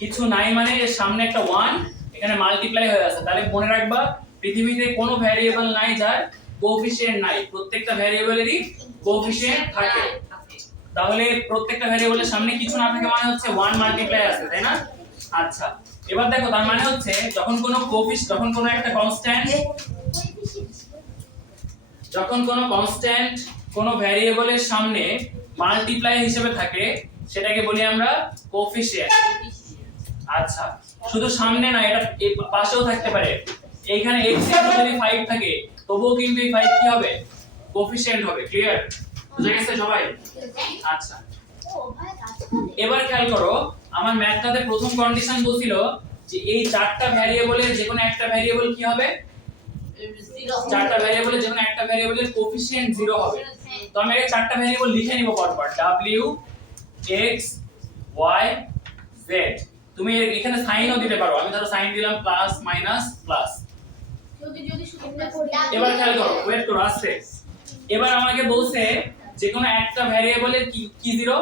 কিছু নাই মানে এর সামনে একটা 1 এখানে মাল্টিপ্লাই হয়ে আছে। তাহলে মনে রাখবা পৃথিবীতে কোনো ভ্যারিয়েবল নাই যার কোএফিশিয়েন্ট নাই, প্রত্যেকটা ভ্যারিয়েবলেরই কোএফিশিয়েন্ট থাকে। তাহলে প্রত্যেকটা ভ্যারিয়েবলের সামনে কিছু না থাকে মানে হচ্ছে 1 মাল্টিপ্লাই আছে, তাই না? আচ্ছা এবার দেখো তার মানে হচ্ছে যখন কোনো একটা কনস্ট্যান্ট কোনো ভ্যারিয়েবলের সামনে মাল্টিপ্লাই হিসেবে থাকে সেটাকে বলি আমরা কোএফিশিয়েন্ট। আচ্ছা শুধু সামনে না, এটা এই পাশেও থাকতে পারে। এইখানে x এর যদি 5 থাকে তবুও কিন্তু এই 5 কি হবে? কোএফিশিয়েন্ট হবে। ক্লিয়ার? বুঝে গেছে সবাই? আচ্ছা এবার খেয়াল করো আমার ম্যাথটাতে প্রথম কন্ডিশন বলছিল যে এই চারটা ভ্যারিয়েবলের যে কোনো একটা ভ্যারিয়েবল কি হবে? চারটা ভ্যারিয়েবলের যে কোনো একটা ভ্যারিয়েবলের কোএফিশিয়েন্ট 0 হবে। তো আমি এই চারটা ভ্যারিয়েবল লিখে নিব পরপর, w x y z। তুমি এখানে সাইনও দিতে পারো, আমি ধরো সাইন দিলাম প্লাস মাইনাস প্লাস। এবার খেয়াল করো, ওয়েট করো আসছে। এবার আমাকে বলছে যে কোনো একটা ভ্যারিয়েবলের কি 0?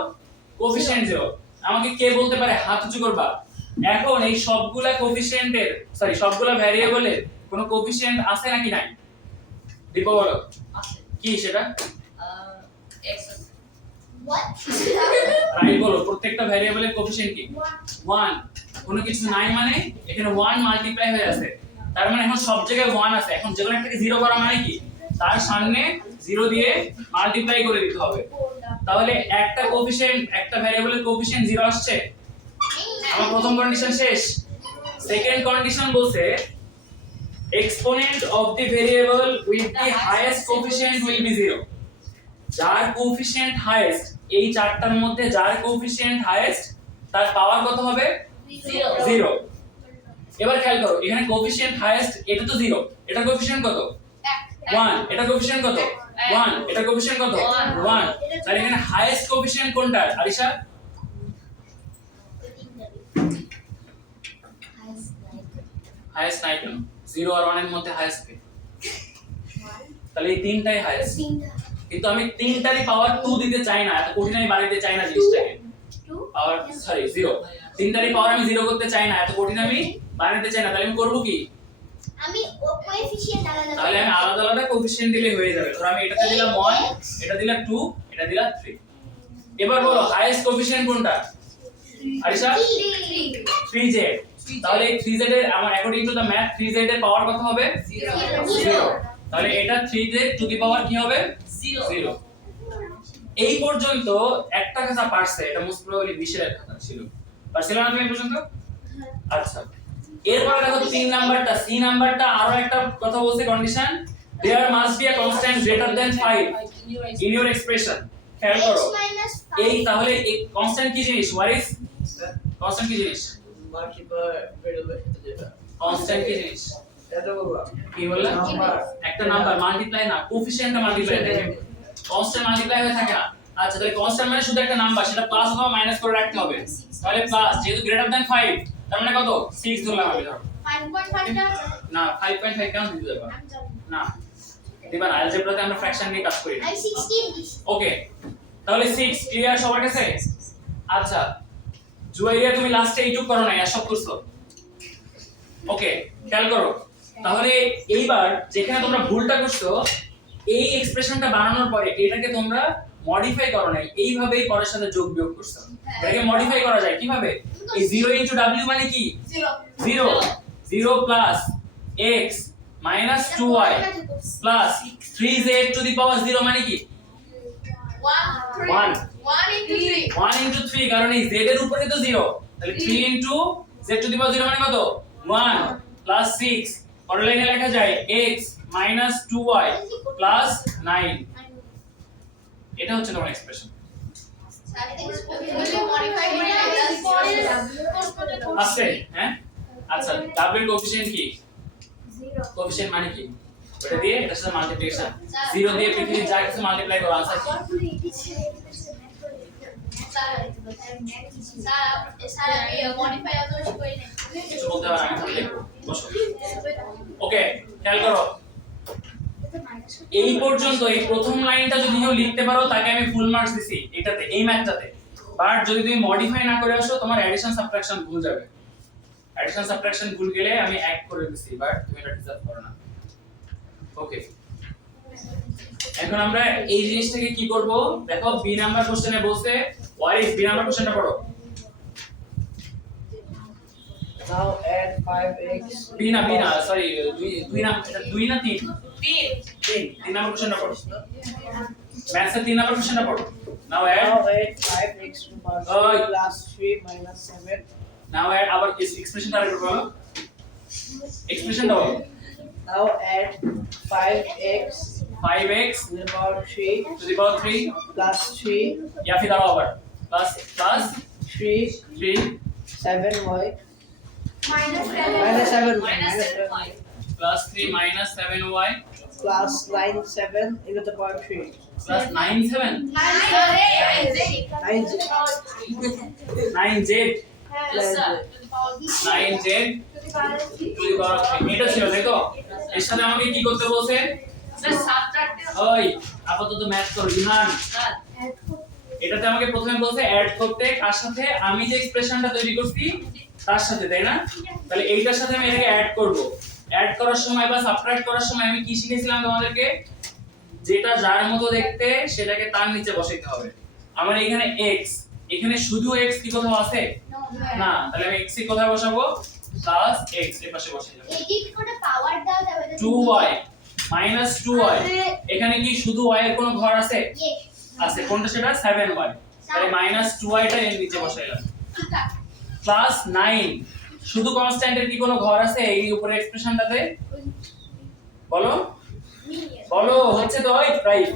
কোএফিশিয়েন্ট 0। আমাকে কে বলতে পারে? হাত উঁচু করবা। এখন এই সবগুলা কোএফিশিয়েন্টের সবগুলা ভ্যারিয়েবলের কোনো কোএফিশিয়েন্ট আছে নাকি নাই? দীপ বলো কি সেটা? x রাইট বলো, প্রত্যেকটা ভ্যারিয়েবলের কোএফিশিয়েন্ট কি? 1। কোনো কিছু নাই মানে এখানে 1 মাল্টিপ্লাই হয়ে আছে, তার মানে এখন সব জায়গায় 1 আছে। এখন যে কোনো একটাকে 0 করা মানে কি? তার সামনে 0 দিয়ে মাল্টিপ্লাই করে দিতে হবে। তাহলে একটা ভ্যারিয়েবলের কোএফিশিয়েন্ট 0 আসছে। আমার প্রথম কন্ডিশন শেষ। সেকেন্ড কন্ডিশন বলছে exponent of the variable with the highest coefficient will be 0. যার কোএফিশিয়েন্ট হাইয়েস্ট, এই চারটার মধ্যে যার কোএফিশিয়েন্ট হাইয়েস্ট তার পাওয়ার কত হবে? 0। এবার খেয়াল করো এখানে কোএফিশিয়েন্ট হাইয়েস্ট, এটা তো 0, এটা কোএফিশিয়েন্ট কত? 1। এটা কোএফিশিয়েন্ট কত? 1। এটা কোএফিশিয়েন্ট কত? 1। তাহলে এখানে হাইয়েস্ট কোএফিশিয়েন্ট কোনটা আরিশা? হাইয়েস্ট নাই কেন? 0 আর 1 এর মধ্যে হাইয়েস্ট কে? তাহলে এই তিনটাই হাইয়েস্ট। কিন্তু আমি তিনটারই পাওয়ার 2 দিতে চাই না, এত কঠিন আমি বাড়াইতে চাই না জিনিসটাকে। পাওয়ার 0, তিনটারই পাওয়ার আমি 0 করতে চাই না, এত কঠিন আমি বাড়াইতে চাই না। তাহলে আমি করব কি? আমি কোএফিশিয়েন্ট আলাদা তাহলে আমি আলাদা আলাদা কোএফিশিয়েন্ট দিলে হয়ে যাবে। ধর আমি এটাতে দিলাম 1, এটা দিলাম 2, এটা দিলাম 3। এবার বলো হাইয়েস্ট কোএফিশিয়েন্ট কোনটা? আরিশা 3z। তাহলে এই 3z এর আমার according to the math 3z এর পাওয়ার কত হবে? 0। তাহলে এটা 3z টু দি পাওয়ার কি হবে? 0। এই পর্যন্ত একটা কথা পারছে, এটা মোস্ট প্রবাবলি 20 এর কথা ছিল। পারছিল না তুমি এই পর্যন্ত? আচ্ছা এরপর দেখো 3 নাম্বারটা, সি নাম্বারটা আরো একটা কথা বলছে condition, there must be a constant greater than 5 in your expression। খেয়াল করো এই তাহলে এই কনস্ট্যান্ট কি জিনিস? ওয়ারিস কনস্ট্যান্ট কি জিনিস? মাল্টিপ্লাই ভেরিয়েবল যেটা কনস্ট্যান্ট কি জিনিস? এটা বলবা কি বললা? একটা নাম্বার মাল্টিপ্লাই না, কোএফিশিয়েন্টটা মাল্টিপ্লাই থাকে, কনস্ট্যান্ট মাল্টিপ্লাই হয়ে থাকে না। আচ্ছা তাহলে কনস্ট্যান্ট মানে শুধু একটা নাম্বার, সেটা প্লাস অথবা মাইনাস করে রাখতে হবে। তাহলে প্লাস, যেহেতু গ্রেটার দ্যান 5 তার মানে কত? 6 ধরলাম আমি। ধরো 5.5 টা না 5.5 কেন দিতে যাবে না, দিবা না। অ্যালজেব্রাতে আমরা ফ্র্যাকশন নিয়ে কাজ করি না। আমি 16 দিছি। ওকে তাহলে 6 ক্লিয়ার সবার কাছে? আচ্ছা জুয়াইয়া তুমি লাস্টে এইটুক করো না, এসব করছো। ওকে খেয়াল করো তাহলে এইবার যেখানে তোমরা ভুলটা করছো, এই এক্সপ্রেশনটা বানানোর পরে এটাকে তোমরা মডিফাই করো নাই, এইভাবেই পরের সাথে যোগ বিয়োগ করছো। এটাকে মডিফাই করা যায় কিভাবে? এই 0 * w মানে কি? 0 0 plus x minus 2y plus 3z to the power 0 মানে কি? 1 1 into 3, কারণ এই z এর উপরে তো 0, তাহলে 3 into z two the power 0 মানে কত? 1 প্লাস 6। পরের লাইনে লেখা যায় x মাইনাস 2y প্লাস 9। এটা হচ্ছে তোমার এক্সপ্রেশন। আছে হ্যাঁ আচ্ছা ডাবল কোএফিশিয়েন্ট কি কোএফিশিয়েন্ট মানে কি এটা দিয়ে এটার সাথে মাল্টিপ্লিকেশন 0 দিয়ে পৃথিবী যা কিছু মাল্টিপ্লাই করো आंसर কি কিছু বলতে পারো আমি তাহলে লিখবো বসো ওকে খেয়াল করো এই পর্যন্ত এই প্রথম লাইনটা যদি কেউ লিখতে পারো তাকে আমি ফুল মার্কস দিছি এটাতে এই ম্যাথটাতে বাট যদি তুমি মডিফাই না করে আসো তোমার এডিশন সাবট্রাকশন ভুল যাবে এডিশন সাবট্রাকশন ভুল গেলে আমি অ্যাড করে দিছি বাট তুমি এটা ডিজার্ভ করো না ওকে এখন আমরা এই জিনিসটাকে কি করব দেখো বি নাম্বার কোশ্চেনে বলছে হোয়াট ইজ বি নাম্বার কোশ্চেনটা পড়ো Now add 5x. বি না সরি দুই না তিন তিন নাম্বার কোশ্চেনটা পড়ো ম্যাথসের 3 নাম্বার কোশ্চেনটা পড়ো now add Now add 5x to power Oh. 3 plus 3 minus 7. Now add আবার এক্সপ্রেশনটা আরেকবার বলো এক্সপ্রেশনটা বলো Now add 5x 5x to the power 3 to the power 3 plus 3 या फिर आओ our plus 3 3 7y minus minus 7 plus 3 minus 7y plus 9 7 into the power 3. plus 9 7 9z 9z 9z to the power 3 এটা ছিল তাই তো এর সাথে আমাকে কি করতে বলছে ওই আপাতত ম্যাথ করো ইহান এটাতে আমাকে প্রথমে বলছে অ্যাড করতে কার সাথে আমি যে এক্সপ্রেশনটা তৈরি করছি তার সাথে তাই না তাহলে এইটার সাথে আমি এটাকে অ্যাড করব অ্যাড করার সময় বা সাবট্রাক্ট করার সময় আমি কি শিখেছিলাম তোমাদেরকে যেটা যার মতো দেখতে সেটাকে তার নিচে বসাইতে হবে আমার এখানে x এখানে শুধু x কি কোথাও আছে না তাহলে আমি x এর কোথায় বসাবো প্লাস x এর পাশে বসাই দেব এই কি করে পাওয়ার দাও যাবে 2y minus 2y এখানে কি শুধু y এর কোনো ঘর আছে আছে কোনটা সেটা 7y তাহলে minus 2y টা এর নিচে বসাইলাম প্লাস 9 শুধু কনস্ট্যান্টের কি কোনো ঘর আছে এই উপরে এক্সপ্রেশনটাতে বলো বলো হচ্ছে তো ওই রাইট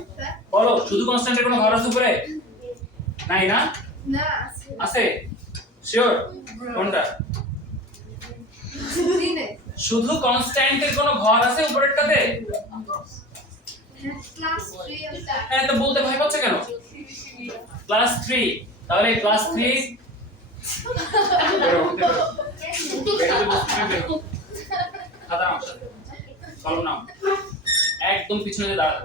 বলো শুধু কনস্ট্যান্টের কোনো ঘর আছে উপরে নাই না না আছে শিওর কোনটা শুধু কনস্ট্যান্টের কোনো ঘর আছে উপরেরটাতে ক্লাস 3 হ্যাঁ তো বলতে ভয় পাচ্ছে কেন প্লাস 3 তাহলে প্লাস 3 খাতা নাও কলম নাও একদম পিছনে দাঁড়াও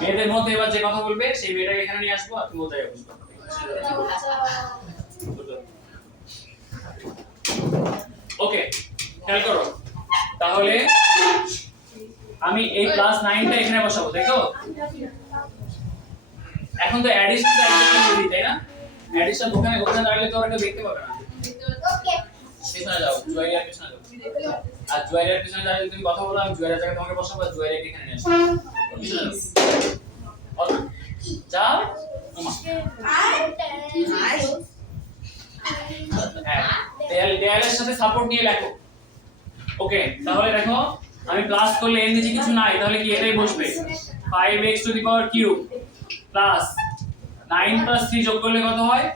মেয়েদের মধ্যে এবার যে কথা বলবে সেই মেয়েটাকে এখানে নিয়ে আসবো আর তুমি ওটাই বসবে ওকে খেয়াল করো তাহলে আমি এই প্লাস 9 টা এখানে বসাবো দেখো এখন তো অ্যাডিশন টা একদম ইজি তাই না অ্যাডিশন ওখানে দাঁড়ালে তো ওরা কেউ দেখতে পাবে না ওকে পিছনে যাও জুয়ারিয়ার পিছনে যাও আর জুয়ারিয়ার পিছনে দাঁড়িয়ে তুমি কথা বলো আমি জুয়ারিয়ার জায়গায় তোমাকে বসাবো আর জুয়ারিয়াকে এখানে নিয়ে আসবো পিছনে যাও অটো যাও ওমা হ্যাঁ দেয়ালের সাথে সাপোর্ট নিয়ে লেখো ওকে তাহলে দেখো আমি প্লাস করলে এর নিচে কিছু নাই তাহলে কি এটাই বসবে 5x two the power cube plus 9 plus 3 যোগ করলে কত হয়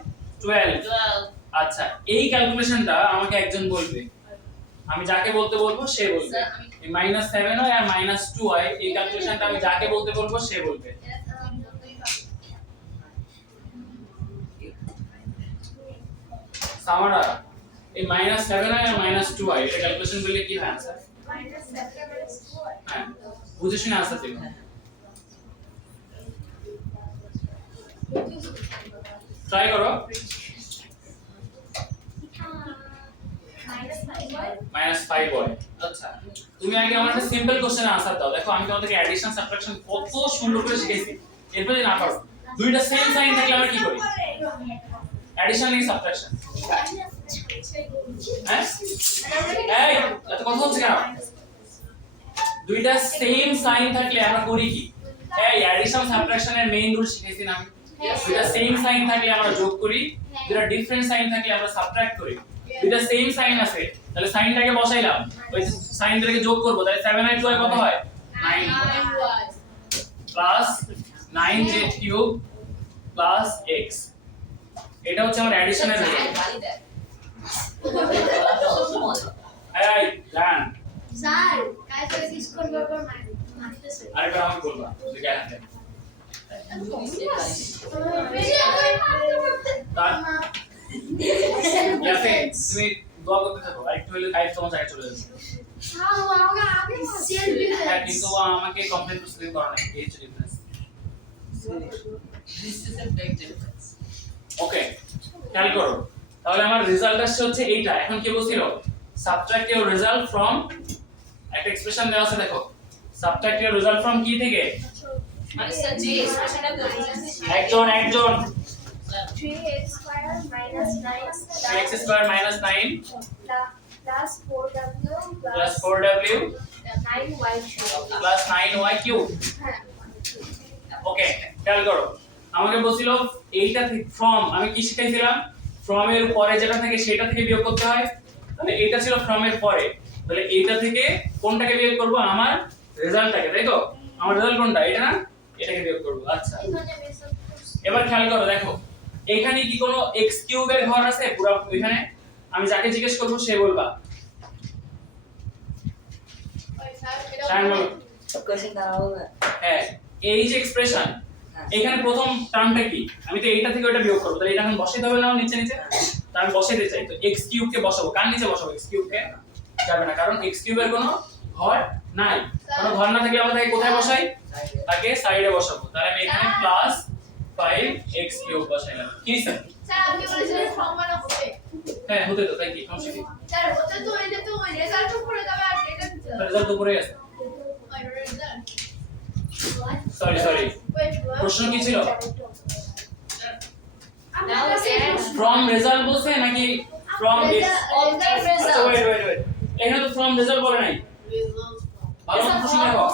12 আচ্ছা এই ক্যালকুলেশনটা আমাকে একজন বলবে আমি যাকে বলতে বলবো সে বলবে এই -7 হয় আর -2 হয় এই ক্যালকুলেশনটা আমি যাকে বলতে বলবো সে বলবে সামারা এই -7 হয় আর -2 হয় এটা ক্যালকুলেশন করলে কি হয় आंसर হ্যাঁ বুঝে শুনে आंसर দিও ট্রাই করো -5 হয় আচ্ছা তুমি আগে আমার একটা সিম্পল কোশ্চেনের आंसर দাও দেখো আমি তোমাদেরকে অ্যাডিশন সাবট্রাকশন কত সুন্দর করে শিখাইছি এরপর যদি না পারো দুইটা সেম সাইন থাকলে আমরা কি করি অ্যাডিশন নাকি সাবট্রাকশন হ্যাঁ এই এত কথা হচ্ছে কেন দুইটা সেম সাইন থাকলে আমরা করি কি এই অ্যাডিশন সাবট্রাকশনের মেইন রুল শিখাইছি না আমি দুইটা সেম সাইন থাকলে আমরা যোগ করি দুইটা ডিফারেন্ট সাইন থাকলে আমরা সাবট্রাক্ট করি দুইটা সেম সাইন আছে তাহলে সাইনটাকে বসাইলাম ওই সাইনটাকে যোগ করব তাহলে 7 আর 2 কত হয় 9 plus 9z cube plus x. এটা হচ্ছে আমার অ্যাডিশনের রেজাল্ট। এই জান স্যার কালকে ডিসকাউন্ট করবার মারতেছে আরেকবার আমাকে বলবা যে জ্ঞান দেন। ইয়াসিন তুমি দোয়া করতে থাকো, আরেকটু হলে 5 তোমার জায়গায় চলে যাবে। হ্যাঁ কিন্তু ও আমাকে কমপ্লেইন করতে করা নাই, এই হচ্ছে ডিফারেন্স। ওকে খেয়াল করো, তাহলে আমার রেজাল্ট আসছে হচ্ছে এইটা। এখন কি বলছিল? সাবট্রাক্ট ইওর রেজাল্ট ফ্রম, একটা এক্সপ্রেশন দেওয়া আছে দেখো, সাবট্রাক্ট ইওর রেজাল্ট ফ্রম কি থেকে? মানে স্যার যে এক্সপ্রেশনটা বলেছেন একজন 3x square minus 9 x square minus 9 plus 4w plus 4w 9y plus 9y cube. হ্যাঁ ওকে খেয়াল করো, আমাকে বলছিল এইটা থেকে ফ্রম, আমি কি শিখাইছিলাম? ফ্রম এর পরে যেটা থাকে সেটা থেকে বিয়োগ করতে হয়। তাহলে এটা ছিল ফ্রম এর পরে, তাহলে এইটা থেকে কোনটাকে বিয়োগ করব? আমার রেজাল্টটাকে, তাই তো? আমার রেজাল্ট কোনটা? এটা না, এটাকে বিয়োগ করব। আচ্ছা এখানে মেসেজ এবার খেয়াল করো, দেখো এখানে কি কোনো x কিউবের ঘর আছে পুরো এখানে? আমি যাকে জিজ্ঞেস করব সে বলবা। স্যার বলো। হ্যাঁ এই যে এক্সপ্রেশন, এখানে প্রথম টার্মটা কি? আমি তো এইটা থেকে ওটা বিয়োগ করব, তাহলে এটা এখন বসাইতে হবে না নিচে নিচে? তো আমি বসাইতে চাই, তো x কিউব কে বসাবো। কার নিচে বসাবো? x কিউব কে যাবে না, কারণ x কিউবের কোনো ঘর নাই। কোনো ঘর না থাকলে আমরা তাকে কোথায় বসাই? তাকে সাইডে বসাবো। তাহলে আমি এখানে প্লাস 5x কিউব বসাইলাম। কি স্যার? স্যার আপনি বলেছিলেন সম্মান হবে হ্যাঁ হতে তো, তাই কি সমস্যা কি? স্যার হতে তো এটা তো ওই রেজাল্ট উপরে যাবে আর এটা রেজাল্ট তো পড়ে গেছে। রেজাল্ট সরি প্রশ্ন কি ছিল? Now then, ফ্রম রেজাল্ট বলছে নাকি ফ্রম এক্স? আচ্ছা ওয়েট এখানে তো ফ্রম রেজাল্ট বলে নাই। ভালো মতো প্রশ্ন দেখো।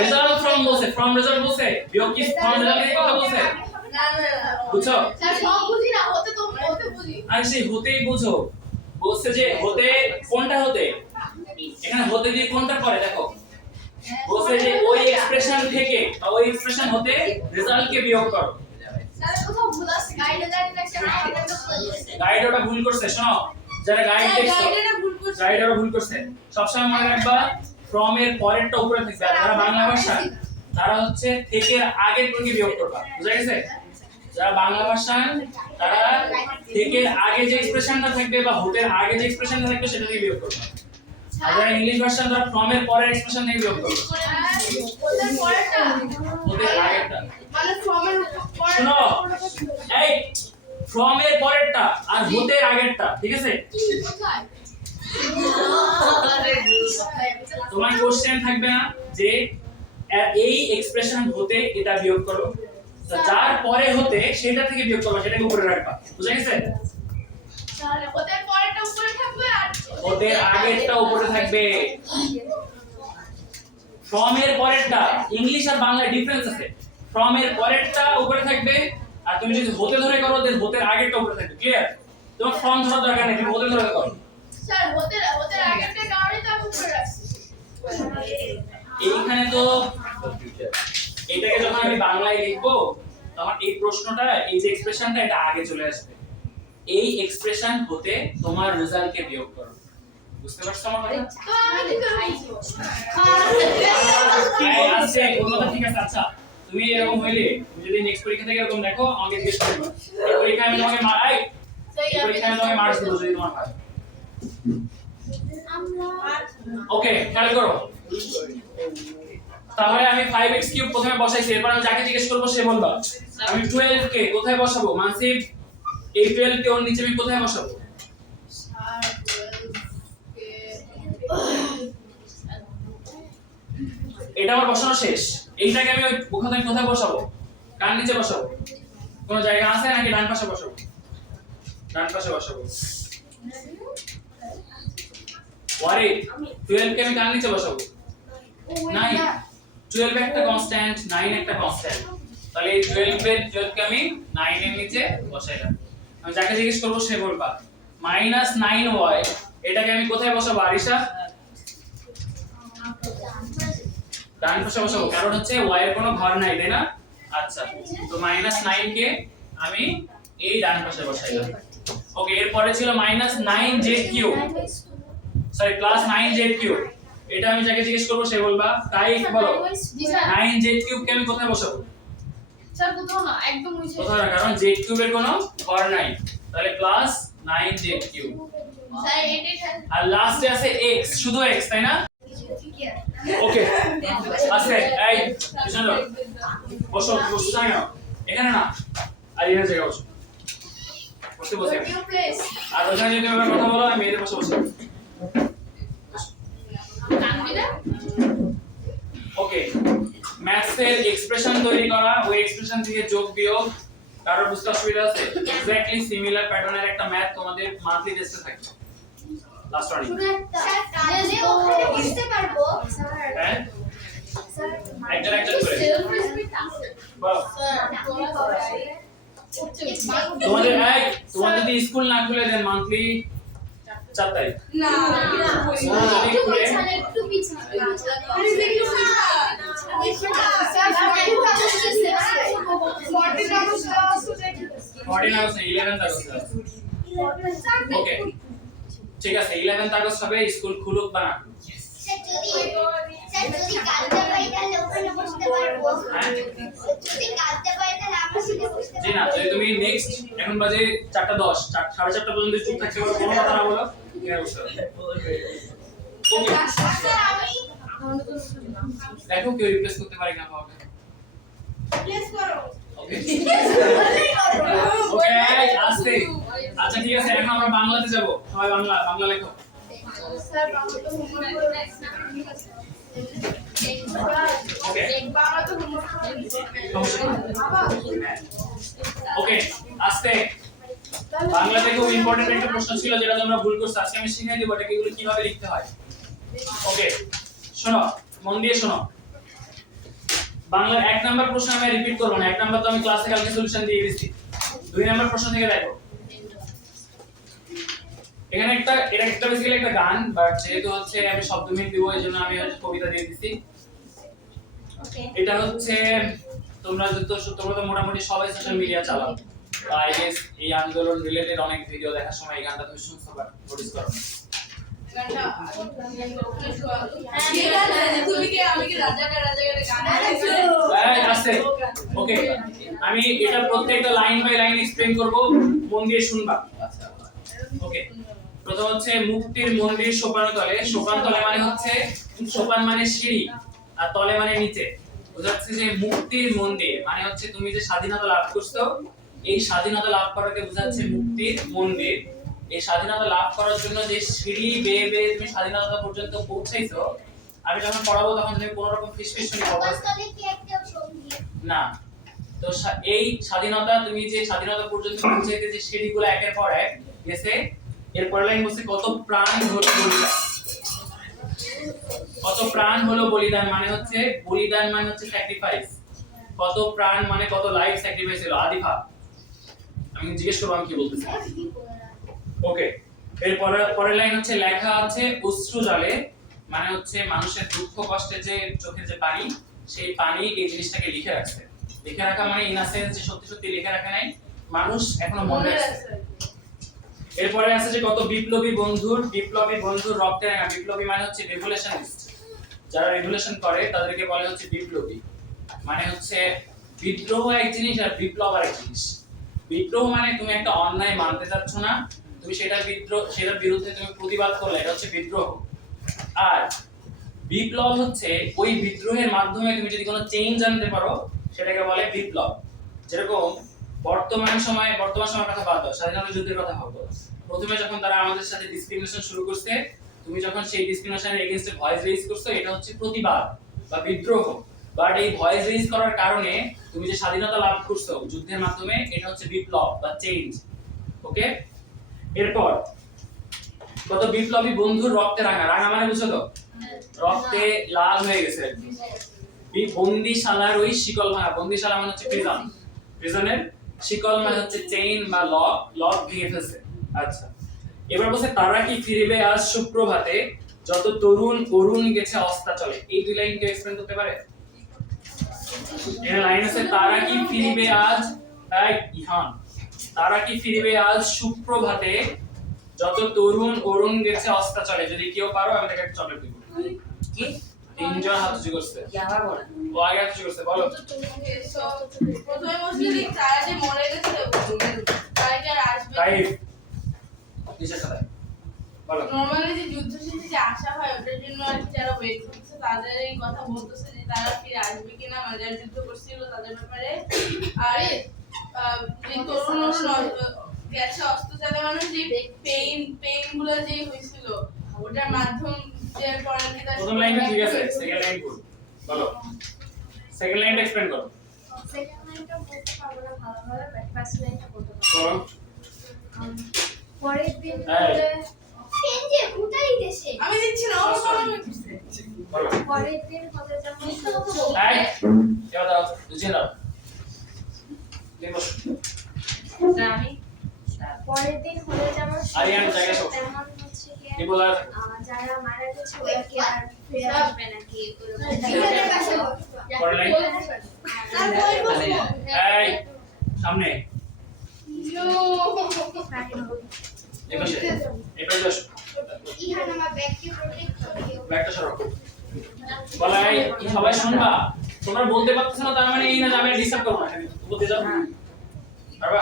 রেজাল্ট ফ্রম বলছে, ফ্রম রেজাল্ট বলছে, বিয়োগ কি ফ্রম রেজাল্ট থেকে কথা বলছে? বুঝছো? স্যার সব বুঝি না হতে তো হতে বুঝি আর সেই হতেই বুঝো, বলছে যে হতে কোনটা হতে? এখানে হতে দিয়ে কোনটা করে দেখো, বলছে যে ওই এক্সপ্রেশন থেকে বা ওই এক্সপ্রেশন হতে রেজাল্টকে বিয়োগ করো। স্যার কোথাও ভুল আছে গাইডে জানি না স্যার আমাকে তো গাইড ওটা ভুল করছে, শোনো যারা গাইড দেখছো গাইড ওটা ভুল করছে। সবসময় মনে রাখবা ফ্রম এর পরেরটা উপরে থাকবে, আর যারা বাংলা ভাষা তারা হচ্ছে থেকে আগের থেকে বিয়োগ করবা। বুঝা গেছে? যারা বাংলা ভাষা তারা থেকে আগে যে এক্সপ্রেশনটা থাকবে বা হতের আগে যে এক্সপ্রেশনটা থাকবে সেটা থেকে বিয়োগ করবা। আর যারা ইংলিশ ভাষা তারা ফ্রম এর পরের এক্সপ্রেশন থেকে বিয়োগ করবে। ওদের পরেরটা হতের আগেরটা মানে ফর্মের পরে শোনো, এই ফ্রম এর পরেরটা আর হতের আগেরটা, ঠিক আছে? কোথায় তোমার কোশ্চেন থাকবে না যে এই এক্সপ্রেশন হতে এটা বিয়োগ করো, তো যার পরে হতে সেটা থেকে বিয়োগ করো, সেটাকে উপরে রাখবা। বুঝা গেছে? তাহলে ওদের পরেরটা উপরে থাকবে আর হতের আগেরটা উপরে থাকবে। ফ্রম এর পরেরটা, ইংলিশ আর বাংলায় ডিফারেন্স আছে। ফ্রম এর পরেরটা উপরে থাকবে, আর তুমি যদি হতে ধরে করো দেন হতের আগেরটা উপরে থাকবে। ক্লিয়ার? তোমার ফ্রম ধরার দরকার নেই, তুমি হতে ধরে করো। স্যার ওদের আগেরটা কারণে তো আমি উপরে রাখছি এইখানে তো এটাকে যখন আমি বাংলায় লিখবো তখন এই প্রশ্নটা, এই যে এক্সপ্রেশনটা এটা আগে চলে আসবে। এই এক্সপ্রেশন হতে তোমার রেজাল্টকে বিয়োগ করো। বুঝতে পারছো আমার কথা? তো আমি কি করব এই আছে ওর কথা ঠিক আছে। আচ্ছা তুমি এরকম হইলে তুমি যদি নেক্সট পরীক্ষা থেকে এরকম দেখো আমাকে জিজ্ঞেস করবে, এই পরীক্ষায় আমি তোমাকে এই পরীক্ষায় আমি তোমাকে মার্কস দেব যদি তোমার হয়। ওকে খেয়াল করো, তাহলে আমি 5x কিউব প্রথমে বসাইছি, এরপর আমি যাকে জিজ্ঞেস করব সে বলবা। আমি 12 কে কোথায় বসাবো? মানসিব এই 12 কে ওর নিচে আমি কোথায় বসাবো? এটা আমার বসানো শেষ। এইটাকে আমি ওখানে কোথায় বসাবো? কার নিচে বসাবো? কোনো জায়গা আছে নাকি ডান পাশে বসাবো? ডান পাশে বসাবো। ওয়ারে 12 কে আমি কার নিচে বসাবো? 9। 12 একটা কনস্ট্যান্ট, 9 একটা কনস্ট্যান্ট। তাহলে এই 12 কে আমি 9 এর নিচে বসাইলাম। আমি যাকে জিজ্ঞেস করব সে বলবা -9y, এটাকে আমি কোথায় বসাবো আরিশা? ডান পাশে বসাবো কারণ হচ্ছে y এর কোনো ঘর নাই তাই না? আচ্ছা তো -9 কে আমি এই ডান পাশে বসাইলাম। ওকে এরপরে ছিল -9z³ সরি +9z³ এটা আমি যাকে জিজ্ঞেস করব সে বলবা তাই বলো 9z³ কে আমি কোথায় বসাবো? স্যার কোথাও না একদম ওই কোথাও না কারণ z³ এর কোনো ঘর নাই তাহলে +9z³ স্যার এটাই আর লাস্টে আছে x শুধু x তাই না? ওকে আচ্ছা এই পিছনে যাও বসো বসো না এখানে না আর এখানে জায়গা বসো বসে বসে নিউ প্লেস আর ওখানে যদি আমরা কথা বলো আমি এদের বসে বসে তানভীরা ওকে ম্যাথস এর এক্সপ্রেশন তৈরি করা ওই এক্সপ্রেশন থেকে যোগ বিয়োগ কারো বুঝতে অসুবিধা আছে এক্স্যাক্টলি সিমিলার প্যাটার্নের একটা ম্যাথ তোমাদের মান্থলি টেস্টে থাকে লাস্ট ওয়ার্নিং স্যার যে ওখানে বুঝতে পারবো স্যার হ্যাঁ স্যার একজন একজন করে সেলফ রেসপেক্ট আছে বলো স্যার তোমাদের এই তোমাদের যদি স্কুল না খুলে দেন মান্থলি 4 তারিখ না একটু পিছনে একটু পিছনে স্যার 14 আগস্ট 11th আগস্ট ওকে ঠিক আছে 11th আগস্ট হবে স্কুল খুলুক বা না যদি কালকে পাই তাহলে ওখানে বসতে পারবো যদি কালকে পাই তাহলে আমার সাথে বসতে জি না যদি তুমি নেক্সট এখন বাজে 4:10 4:30 পর্যন্ত চুপ থাকতে পারো কোনো কথা না বলো কি অবস্থা ওকে স্যার আমি দেখো কেউ রিপ্লেস করতে পারে কিনা পাওয়া প্লেস করো ওকে ওকে আস্তে আচ্ছা ঠিক আছে এখন আমরা বাংলাতে যাব সবাই বাংলা বাংলা লেখো স্যার বাংলা তো হোমওয়ার্ক করে ওকে বাংলা তো হোমওয়ার্ক করে ওকে আস্তে বাংলাতে খুব ইম্পর্টেন্ট একটা প্রশ্ন ছিল যেটা তোমরা ভুল করছো আজকে আমি শিখিয়ে দেব এটাকে এগুলো কিভাবে লিখতে হয় ওকে শোনো মন দিয়ে শোনো বাংলার 1 নাম্বার প্রশ্ন আমি রিপিট করব না 1 নাম্বার তো আমি ক্লাসে কালকে সলিউশন দিয়ে দিয়েছি 2 নাম্বার প্রশ্ন থেকে দেখো এখানে এটা একটা বেসিক্যালি একটা গান বাট যেহেতু হচ্ছে আমি শব্দ মিল দিব এইজন্য আমি কবিতা দিয়ে দিছি ওকে এটা হচ্ছে তোমরা তো মোটামুটি সবাই সোশ্যাল মিডিয়া চালাও আই গেস এই আন্দোলন রিলেটেড অনেক ভিডিও দেখার সময় এই গানটা তুমি শুনছো বা নোটিস করো ওকে আমি এটা প্রত্যেকটা লাইন বাই লাইন এক্সপ্লেইন করব মন দিয়ে শুনবা ওকে প্রথম হচ্ছে মুক্তির মন্দির সোপানতলে সোপানতলে মানে হচ্ছে সোপান মানে সিঁড়ি আর তলে মানে নিচে বোঝাচ্ছে যে মুক্তির মন্দির মানে হচ্ছে তুমি যে স্বাধীনতা লাভ করছো এই স্বাধীনতা লাভ করাকে বোঝাচ্ছে মুক্তির মন্দির এই স্বাধীনতা লাভ করার জন্য যে সিঁড়ি বেয়ে বেয়ে তুমি স্বাধীনতা পর্যন্ত পৌঁছাইছো আমি যখন পড়াবো তখন তুমি কোনো রকম ফিসফিস শুনি কপালতলে কি একটা সঙ্গী না তো এই স্বাধীনতা তুমি যে স্বাধীনতা পর্যন্ত পৌঁছাইতে যে সিঁড়িগুলো একের পর এক গেছে এরপর লাইন বলছে কত প্রাণ হলো বলিদান কত প্রাণ হলো বলিদান মানে হচ্ছে স্যাক্রিফাইস কত প্রাণ মানে কত লাইফ স্যাক্রিফাইস হলো আদিফা আমি জিজ্ঞেস করব আমি কি বলতেছি ওকে এরপর পরের লাইন হচ্ছে লেখা আছে অশ্রু জলে মানে হচ্ছে মানুষের দুঃখ কষ্টে যে চোখের যে পানি সেই পানি এই জিনিসটাকে লিখে রাখছে লিখে রাখা মানে ইন আ সেন্স যে সত্যি সত্যি লিখে রাখা নাই মানুষ এখনো মনে রাখছে এরপরে আছে যে কত বিপ্লবী বন্ধুর রক্তে রাঙা বিপ্লবী মানে হচ্ছে রেভলিউশনিস্ট যারা রেভলিউশন করে তাদেরকে বলে হচ্ছে বিপ্লবী মানে হচ্ছে বিদ্রোহ এক জিনিস আর বিপ্লব আর এক জিনিস বিদ্রোহ মানে তুমি একটা অন্যায় মানতে চাচ্ছ না তুমি সেটার বিরুদ্ধে তুমি প্রতিবাদ করলে এটা হচ্ছে বিদ্রোহ আর বিপ্লব হচ্ছে ওই বিদ্রোহের মাধ্যমে তুমি যদি কোনো চেঞ্জ আনতে পারো সেটাকে বলে বিপ্লব যেরকম বর্তমান সময় কথা বাদ দাও স্বাধীনতা যুদ্ধের কথা ভাবো প্রথমে যখন তারা আমাদের সাথে ডিসক্রিমিনেশন শুরু করছে তুমি যখন সেই ডিসক্রিমিনেশনের এগেইনস্টে ভয়েস রেইজ করছো এটা হচ্ছে প্রতিবাদ বা বিদ্রোহ বাট এই ভয়েস রেইজ করার কারণে তুমি যে স্বাধীনতা লাভ করছো যুদ্ধের মাধ্যমে এটা হচ্ছে বিপ্লব বা চেঞ্জ ওকে এরপর কত বিপ্লবী বন্ধুর রক্তে রাঙা রাঙা মানে বুঝছো তো রক্তে লাল হয়ে গেছে বন্দিশালার ওই শিকল ভাঙা বন্দিশালা মানে হচ্ছে প্রিজনের শিকল মানে হচ্ছে চেইন বা লক ভেঙে ফেলছে আচ্ছা এবার বলছে তারা কি ফিরবে আজ সুপ্রভাতে যত তরুণ অরুণ গেছে অস্তাচলে, এই দুই লাইনকে এক্সপ্লেইন করতে পারে? এখানে লাইন আছে তারা কি ফিরিবে আজ, তাই ইহান তারা কি ফিরিবে আজ সুপ্রভাতে, যত তরুণ অরুণ গেছে অস্তাচলে। যদি কেউ পারো আমি তাকে একটা চকলেট দিব। কি তিনজন হাত উঁচু করছে, কি আবার বলে ও আগে হাত উঁচু করছে, বলো। প্রথমে বলছি যে তারা যে মরে গেছে তারা কি আর আসবে? টাইপ নিচের খাতায় বলো। নরমালি যে যুদ্ধ শেষে যে আশা হয় ওটার জন্য আর কি যারা ওয়েট করছে তাদের এই কথা বলতেছে যে তারা ফিরে আসবে কিনা, মানে যারা যুদ্ধ করছিল তাদের ব্যাপারে। আর যে তরুণ গেছে অস্ত্রচালে মানুষ যে পেইন গুলো যে হয়েছিল ওটার মাধ্যম যে পরে কি তার প্রথম লাইনটা ঠিক আছে, সেকেন্ড লাইন ভুল, বলো। সেকেন্ড লাইনটা এক্সপ্লেইন করো, সেকেন্ড লাইনটা বলতে পারবো না ভালোভাবে, বাট ফার্স্ট লাইনটা বলতে পারবো। বলো। পরের দিন এই। পেন যে উঠাই দেশে আমি দিচ্ছি না ওর কোনো বলো। পরের দিন হলে যেমন এই এবার দাও, বুঝিয়ে দাও। দেখো আমি পরের দিন হলে যেমন আরিয়ান জায়গা সব। তেমন হচ্ছে কি কি বলার? যারা মারা গেছে ওরা কি আর ফিরে আসবে নাকি পরের লাইন। আর বই বসবো এই সামনে দেখো সে এটা যশ ইহান আমার ব্যাগকে প্রোটেক্ট করে ব্যাগটা সরো। বলা এই সবাই শুনবা, তোমরা বলতে পারতেছ না তার মানে এই না যে আমি ডিস্টার্ব করব না, বলতে যাও। পারবা?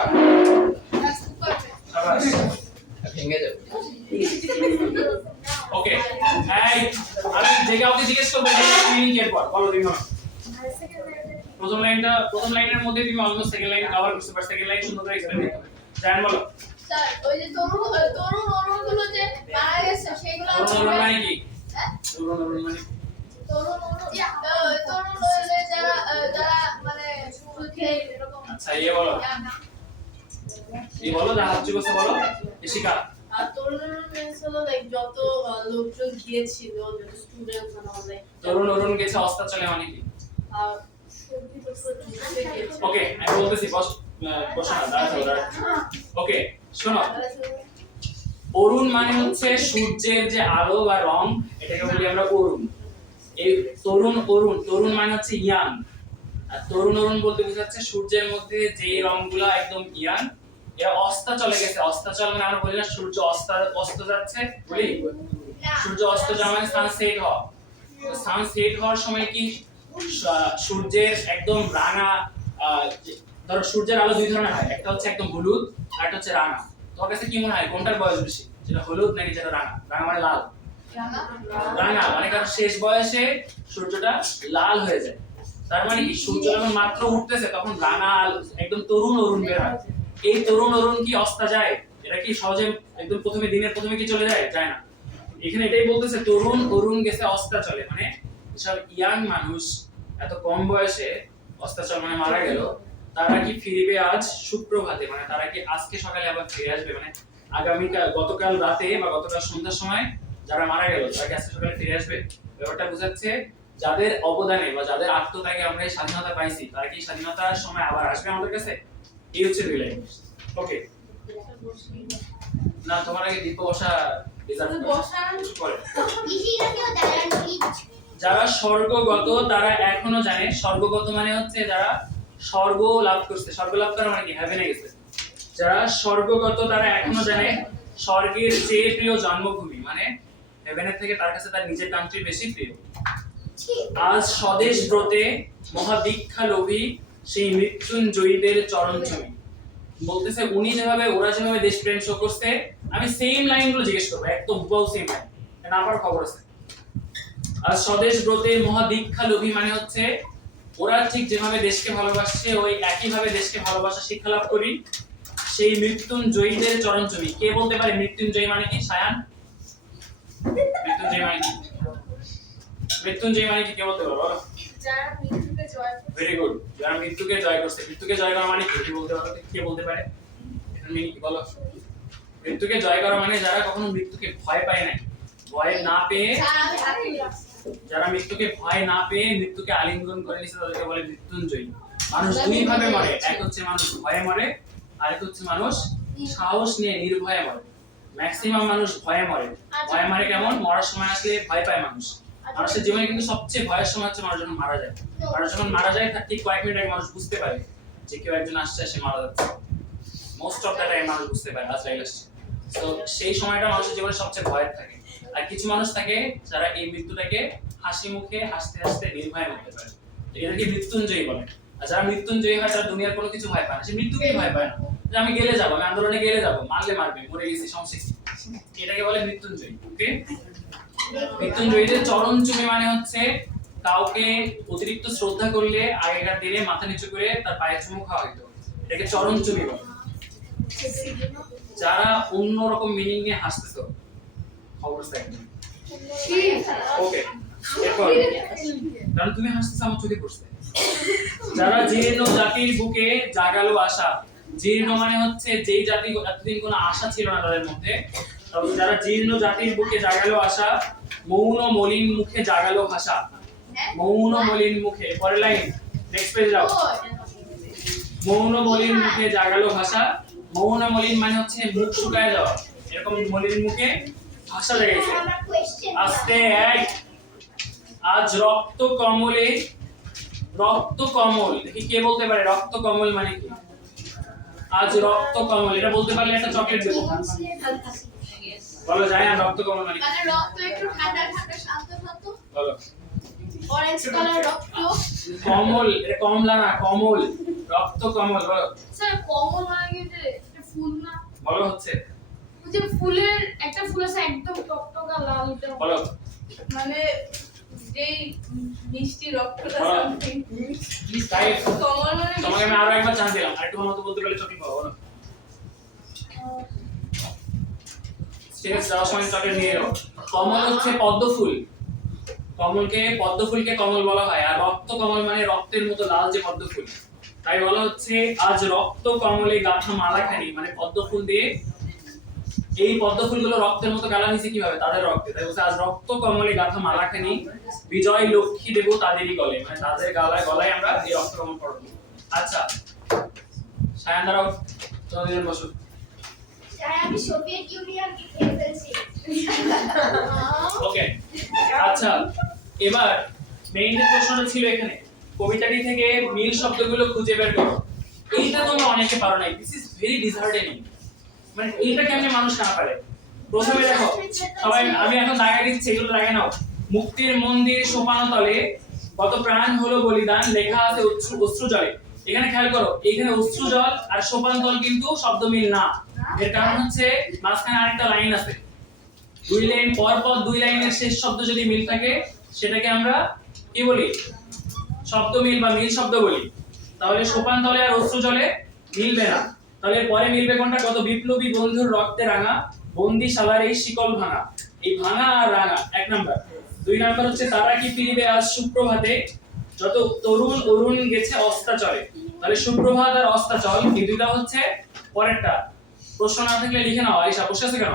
সাবাস। ভেঙে যাবে ওকে, এই আমি যে কাউকে জিজ্ঞেস করব এটা মিনিং এর পর বলো দিন। প্রথম লাইনের মধ্যে তুমি অলমোস্ট সেকেন্ড লাইন কভার করতে পারছো, সেকেন্ড লাইন সুন্দর করে এক্সপ্লেইন করতে হবে। জান বলো। স্যার ওই যে তরুণ অরুণগুলো যে মারা গেছে সেগুলো তরুণ মানে কি? তরুণ মানে তরুণ হইলে যারা যারা মানে সুখে এরকম আচ্ছা এই বলো, এই বলো যা হাত চুকছে বলো। ইশিকা আর তরুণ মিন্স হলো লাইক যত লোকজন গিয়েছিল যত স্টুডেন্টস মানে তরুণ অরুণ গেছে অস্তাচলে মানে কি? ওকে আমি বলতেছি বস কোশ্চেন দাঁড়াও। ওকে শোনো, অরুণ মানে হচ্ছে সূর্যের যে আলো বা রং, এটাকে বলি আমরা অরুণ। এই তরুণ মানে হচ্ছে ইয়াং, আর তরুণ অরুণ বলতে বোঝাচ্ছে সূর্যের মধ্যে যে রংগুলা একদম ইয়াং, এরা অস্তাচলে গেছে। অস্তাচল মানে আমরা বলি না সূর্য অস্ত যাচ্ছে, বলি সূর্য অস্ত যাওয়া মানে সানসেট হওয়া। তো সানসেট হওয়ার সময় কি সূর্যের একদম রাঙা, ধরো সূর্যের আলো দুই ধরনের হয়, একটা হচ্ছে একদম হলুদ আর একটা হচ্ছে রাঙা। তোমার কাছে কি মনে হয় কোনটার বয়স বেশি, যেটা হলুদ নাকি যেটা রাঙা? রাঙা মানে লাল, রাঙা মানে কারণ শেষ বয়সে সূর্যটা লাল হয়ে যায়। তার মানে কি সূর্য যখন মাত্র উঠতেছে তখন রাঙা একদম তরুণ অরুণ বের হয়। এই তরুণ অরুণ কি অস্তা যায়? এটা কি সহজে একদম প্রথমে দিনের প্রথমে কি চলে যায়? যায় না। এখানে এটাই বলতেছে তরুণ অরুণ গেছে অস্তাচলে, মানে সব ইয়াং মানুষ এত কম বয়সে অস্তাচল মানে মারা গেল, তারা কি ফিরবে আজ সুপ্রভাতে, মানে তারা কি আজকে সকালে আবার ফিরে আসবে, মানে আগামীকাল গতকাল রাতে বা গতকাল সন্ধ্যার সময় যারা মারা গেল তারা কি আজকে সকালে ফিরে আসবে। ব্যাপারটা বোঝাচ্ছে যাদের অবদানে বা যাদের আত্মত্যাগে আমরা এই স্বাধীনতা পাইছি তারা কি স্বাধীনতার সময় আবার আসবে আমাদের কাছে। এই হচ্ছে দুই লাইন। ওকে না তোমার আগে দীপ বসা ডিজার্ভ করে। যারা স্বর্গগত তারা এখনো জানে, স্বর্গগত মানে হচ্ছে যারা স্বর্গ লাভ করছে, স্বর্গ লাভ করা মানে কি হেভেনে গেছে। যারা স্বর্গগত তারা এখনো জানে স্বর্গের চেয়ে প্রিয় জন্মভূমি, মানে হেভেনের থেকে তার কাছে তার নিজের কান্ট্রি বেশি প্রিয়। আজ স্বদেশ ব্রতে মহাদীক্ষা লোভী সেই মৃত্যুঞ্জয়ীদের চরণ চুমি। বলতেছে উনি যেভাবে ওরা যেভাবে দেশপ্রেম শো করছে আমি সেম লাইনগুলো জিজ্ঞেস করবো, একদম হুবহু সেম লাইন, না পারার খবর আছে। আর স্বদেশ ব্রতে মহাদীক্ষা লোভী মানে হচ্ছে ওরা ঠিক যেভাবে দেশকে ভালোবাসছে ওই একই ভাবে দেশকে ভালোবাসা শিক্ষা লাভ করি সেই মৃত্যুঞ্জয়ীদের চরণ চুমি। কে বলতে পারে মৃত্যুঞ্জয়ী মানে কি? সায়ান, মৃত্যুঞ্জয়ী মানে কি? মৃত্যুঞ্জয়ী মানে কি কে বলতে পারো? যারা মৃত্যুকে জয় করে। ভেরি গুড, যারা মৃত্যুকে জয় করছে। মৃত্যুকে জয় করা মানে কি বলতে পারো? কে বলতে পারে? এটার মিনিং কি বলো? মৃত্যুকে জয় করা মানে যারা কখনো মৃত্যুকে ভয় পায় নাই, ভয় না পেয়ে, যারা মৃত্যুকে ভয় না পেয়ে মৃত্যুকে আলিঙ্গন করে নিছে তাদেরকে বলে মৃত্যুঞ্জয়ী। মানুষ দুই ভাবে মরে, এক হচ্ছে মানুষ ভয়ে মরে আর এক হচ্ছে মানুষ সাহস নিয়ে নির্ভয়ে মরে। ম্যাক্সিমাম মানুষ ভয়ে মরে। ভয়ে মরে কেমন? মরার সময় আসলে ভয় পায় মানুষ। মানুষের জীবনে কিন্তু সবচেয়ে ভয়ের সময় হচ্ছে মানুষ যখন মারা যায়। মানুষ যখন মারা যায় তার ঠিক কয়েক মিনিট আগে মানুষ বুঝতে পারে যে কেউ একজন আসছে, সে মারা যাচ্ছে। মোস্ট অফ দ্য টাইম মানুষ বুঝতে পারে আজরাইল আসছে। তো সেই সময়টা মানুষের জীবনে সবচেয়ে ভয়ের থাকে। আর কিছু মানুষ থাকে যারা এই মৃত্যুটাকে হাসি মুখে হাসতে হাসতে নির্ভয়ে মরতে পারে, এদেরকে মৃত্যুঞ্জয়ী বলে। আর যারা মৃত্যুঞ্জয়ী হয় তারা দুনিয়ার কোনো কিছু ভয় পায় না, সে মৃত্যুকেই ভয় পায় না, যে আমি গেলে যাবো, আমি আন্দোলনে গেলে যাবো, মারলে মারবে, মরে গেছি সমস্যা কি, এটাকে বলে মৃত্যুঞ্জয়ী। ওকে, মৃত্যুঞ্জয়ীদের চরণচুমি মানে হচ্ছে কাউকে অতিরিক্ত শ্রদ্ধা করলে আগেকার দিনে মাথা নিচু করে তার পায়ে চুমু খাওয়া হতো, এটাকে চরণচুমি বলে। যারা অন্যরকম মিনিং নিয়ে হাসতেছো, খবর থাকবে। ওকে, এরপর কারণ তুমি হাসতেছো আমার চোখে পড়ছে। যারা জীর্ণ জাতির বুকে জাগালো আশা, জীর্ণ মানে হচ্ছে যেই জাতি এতদিন কোনো আশা ছিল না তাদের মধ্যে, তবে যারা জীর্ণ জাতির বুকে জাগালো আশা, মৌন মলিন মুখে জাগালো ভাষা। মৌন মলিন মুখে, পরের লাইন, নেক্সট পেজ যাও। মৌন মলিন মুখে জাগালো ভাষা। মৌন মলিন মানে হচ্ছে মুখ শুকায় যাওয়া, এরকম মলিন মুখে ভাষা জেগেছে। আস্তে এক, আজ রক্ত কমলে, রক্ত কমল, দেখি কে বলতে পারে রক্ত কমল মানে কি? আজ রক্ত কমল, এটা বলতে পারলে একটা চকলেট দেবো। বলো যায় না রক্ত কমল মানে কি? মানে রক্ত একটু ঠান্ডা ঠান্ডা শান্ত শান্ত, বলো। অরেঞ্জ কালার রক্ত। কমল, এটা কমলা না, কমল, রক্ত কমল। বলো। স্যার কমল মানে কি? এটা ফুল না? বলো হচ্ছে। ওই যে ফুলের একটা ফুল আছে একদম টকটকা লাল, ওটা বলো। মানে যেই মিষ্টি রক্তটা হ্যাঁ। সামথিং তাই কমল মানে তোমাকে আমি আরো একবার চান্স দিলাম, আরেকটু ভালো মতো বলতে পারলে চকলেট পাবো। বলো। ঠিক আছে, যাওয়ার সময় চকলেট নিয়ে যাও। কমল হচ্ছে পদ্ম ফুল, কমলকে পদ্ম ফুলকে কমল বলা হয়। আর রক্ত কমল মানে রক্তের মতো লাল যে পদ্ম ফুল, তাই বলা হচ্ছে আজ রক্ত কমলে গাঁথা মালাখানি, মানে পদ্ম ফুল দিয়ে, এই পদ্ম ফুলগুলো রক্তের মতো গালা নিচে কিভাবে? তাদের রক্তে। তাই বলছে আজ রক্ত কমলে গাঁথা মালাখানি, বিজয় লক্ষ্মী দেব তাদেরই গলে, মানে তাদের গলায় আমরা এই রক্ত কমল পড়ব। আচ্ছা সায়ান দাঁড়াও, তোমাদের বসো। স্যার আমি সোভিয়েত ইউনিয়নকে খেয়ে ফেলছি। ওকে, আচ্ছা এবার মেইন যে প্রশ্নটা ছিল এখানে, কবিতাটি থেকে মিল শব্দগুলো খুঁজে বের করো। এইটা তোমরা অনেকে পারো না, দিস ইজ ভেরি ডিসহার্টেনিং। মানে এইটা কেমনে মানুষ না পারে? প্রথমে দেখো সবাই, আমি এখন দাগা দিচ্ছি, এগুলো দাগে নাও। মুক্তির মন্দির সোপান তলে কত প্রাণ হলো বলিদান, লেখা আছে অশ্রু জলে। এখানে খেয়াল করো, এখানে অশ্রু জল আর সোপান তল কিন্তু শব্দ মিল না। এর কারণ হচ্ছে মাঝখানে আরেকটা লাইন আছে, দুই লাইন পর পর দুই লাইনের শেষ শব্দ যদি মিল থাকে সেটাকে আমরা কি বলি? শব্দ মিল বা মিল শব্দ বলি। তাহলে সোপান তলে আর অশ্রু জলে মিলবে না, তাহলে পরে মিলবে কোনটা? কত বিপ্লবী বন্ধুর রক্তে রাঙা, বন্দিশালার এই শিকল ভাঙা। এই ভাঙা আর রাঙা এক নাম্বার। দুই নাম্বার হচ্ছে তারা কি ফিরিবে আজ সুপ্রভাতে, যত তরুণ অরুণ গেছে অস্তাচলে। তাহলে সুপ্রভাত আর অস্তাচল এই দুইটা হচ্ছে পরেরটা। প্রশ্ন না থাকলে লিখে নাও। আয়েশা বসে আছে কেন?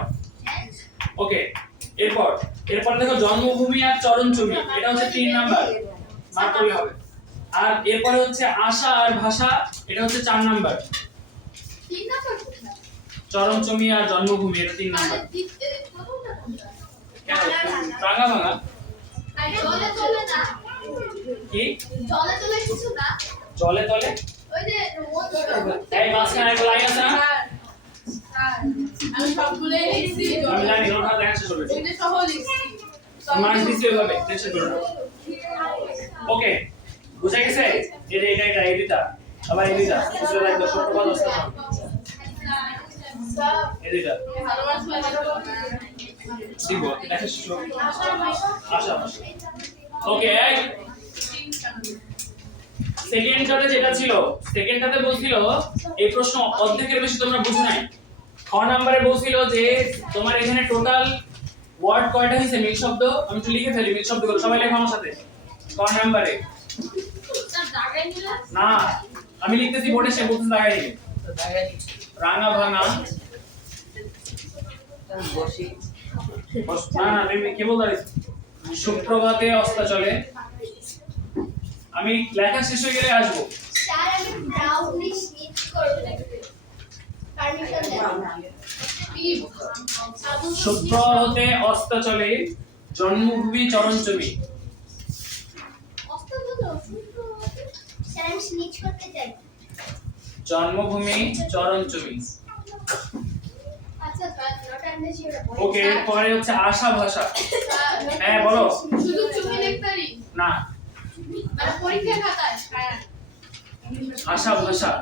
ওকে, এরপর দেখো জন্মভূমি আর চরণচুমি, এটা হচ্ছে 3 নাম্বার, মার্ক করলে হবে। আর এরপরে হচ্ছে আশা আর ভাষা, এটা হচ্ছে 4 নাম্বার। 3 নাম্বার কোথায়? চরণচুমি আর জন্মভূমি, এটা 3 নাম্বার। প্রথমটা কোনটা? কেন? রাঙা ভাঙা আরে জলে চলে না, কি? জলে চলে কিছু না, জলে তলে ওই যে এই মাঝখানে একটা লাইন আছে না? স্যার আমি সবগুলোই লিখছি, আমি জানি ওটা দেখা শেষ হবে। এটা সহ লিখছি। মান দিতে হবে, টেনশন করো না। ওকে, বুঝা গেছে? এটা এডিটা আবার এডিটা বুঝলে লাগবে, সুপ্রভাত অস্তাচল এডিটা দিব দেখা শেষ হবে। আশা ওকে, সেকেন্ডটাতে যেটা ছিল, সেকেন্ডটাতে বলছিল এই প্রশ্ন অর্ধেকের বেশি তোমরা বুঝো নাই। খ নম্বরে বলছিল যে তোমার এখানে টোটাল ওয়ার্ড কয়টা হইছে মিল শব্দ, আমি একটু লিখে ফেলি মিল শব্দগুলো, সবাই লেখো আমার সাথে। ক নম্বরে না, আমি লিখতেছি বোর্ডে, সে বলতে দাগাই নিবে। রাঙা ভাঙা, বসি না না তুমি কি বলতে পারিস? সুপ্রভাতে অস্তাচলে। আমি লেখা শেষ হয়ে গেলে আসবো। স্যার আমি ব্রাউনিশ মিক্স করব, পারমিশন দেন। শুভ্র হতে অস্ত চলে জন্মভূমি চরণচুমি। স্যার আমি স্নিচ করতে চাই। জন্মভূমি চরণচুমি। আচ্ছা স্যার নট আন্ডারস্ট্যান্ড। ওকে, পরে হচ্ছে আশা ভাষা। হ্যাঁ বলো। শুধু চুমি লিখতারি না, মানে পরীক্ষা খাতায়। হ্যাঁ আশা ভাষা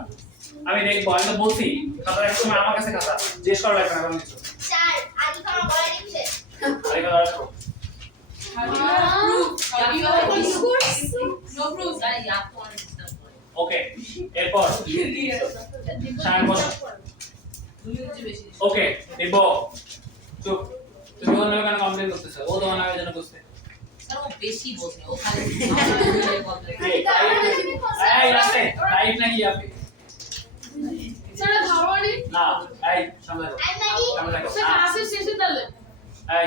আমি দেখবো, আমি তো বলছি খাতা একটু আমার কাছে খাতা জিজ্ঞেস করা লাগবে না কোনো কিছু। স্যার আগে তো আমার বলা দিচ্ছে। আরে কথা রাখো। ওকে, এরপর সায়ন বসো। ওকে, দেখবো চুপ। তুমি ওর নামে কেন কমপ্লেন করতেছো? ও তোমার নামে জন্য করছে। এই রাস্তে লাইট নাকি আপনি? না, এই সামনে রাখো। I ready. সামনে রাখো। এই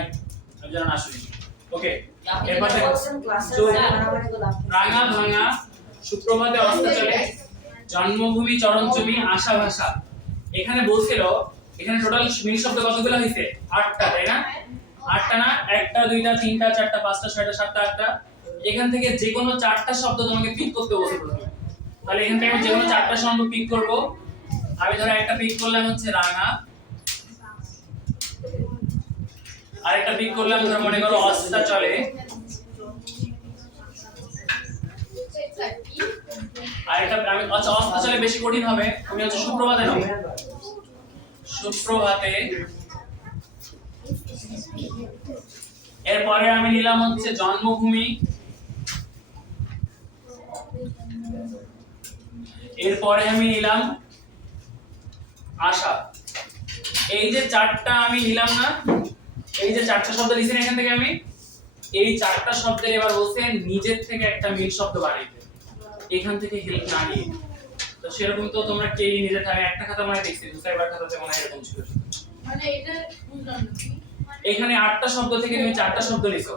আমি যেন না শুনি। ওকে, এরপর দেখো চুপ। রাঙা ভাঙা সুপ্রভাতে অস্ত চলে জন্মভূমি চরণচুমি আশা ভাষা। এখানে বলছিল এখানে টোটাল মিল শব্দ কতগুলো হইছে? 8টা, তাই না? 8টা না? 1টা 2টা 3টা 4টা 5টা 6টা 7টা 8টা। এখান থেকে যে কোনো 4টা শব্দ তোমাকে পিক করতে বলছে প্রথমে। তাহলে এখান থেকে আমি যে কোনো 4টা শব্দ পিক করব। আমি ধরো একটা পিক করলাম হচ্ছে রাঙা, আরেকটা পিক করলাম ধরো মনে করো অস্তা চলে, আরেকটা আমি আচ্ছা অস্তা চলে বেশি কঠিন হবে, তুমি হচ্ছে সুপ্রভাতে নাও। সুপ্রভাতে। এরপরে আমি নিলাম হচ্ছে জন্মভূমি, এরপরে আমি নিলাম আশা। এই যে 4টা আমি নিলাম না, এই যে 4টা শব্দ লিখেন এখান থেকে আমি এই 4টা শব্দের এবার বলতে নিজের থেকে একটা মিল শব্দ বানাইতে, এখান থেকে হেল্প না নিয়ে। তো সেরকম তো তোমরা কেই নিজে থাকে একটা কথা মনে দেখছি, দুসরাবার খাতাতে মনে এরকম ছিল। মানে এটা বুঝলাম না। এখানে 8টা শব্দ থেকে তুমি 4টা শব্দ লিখো,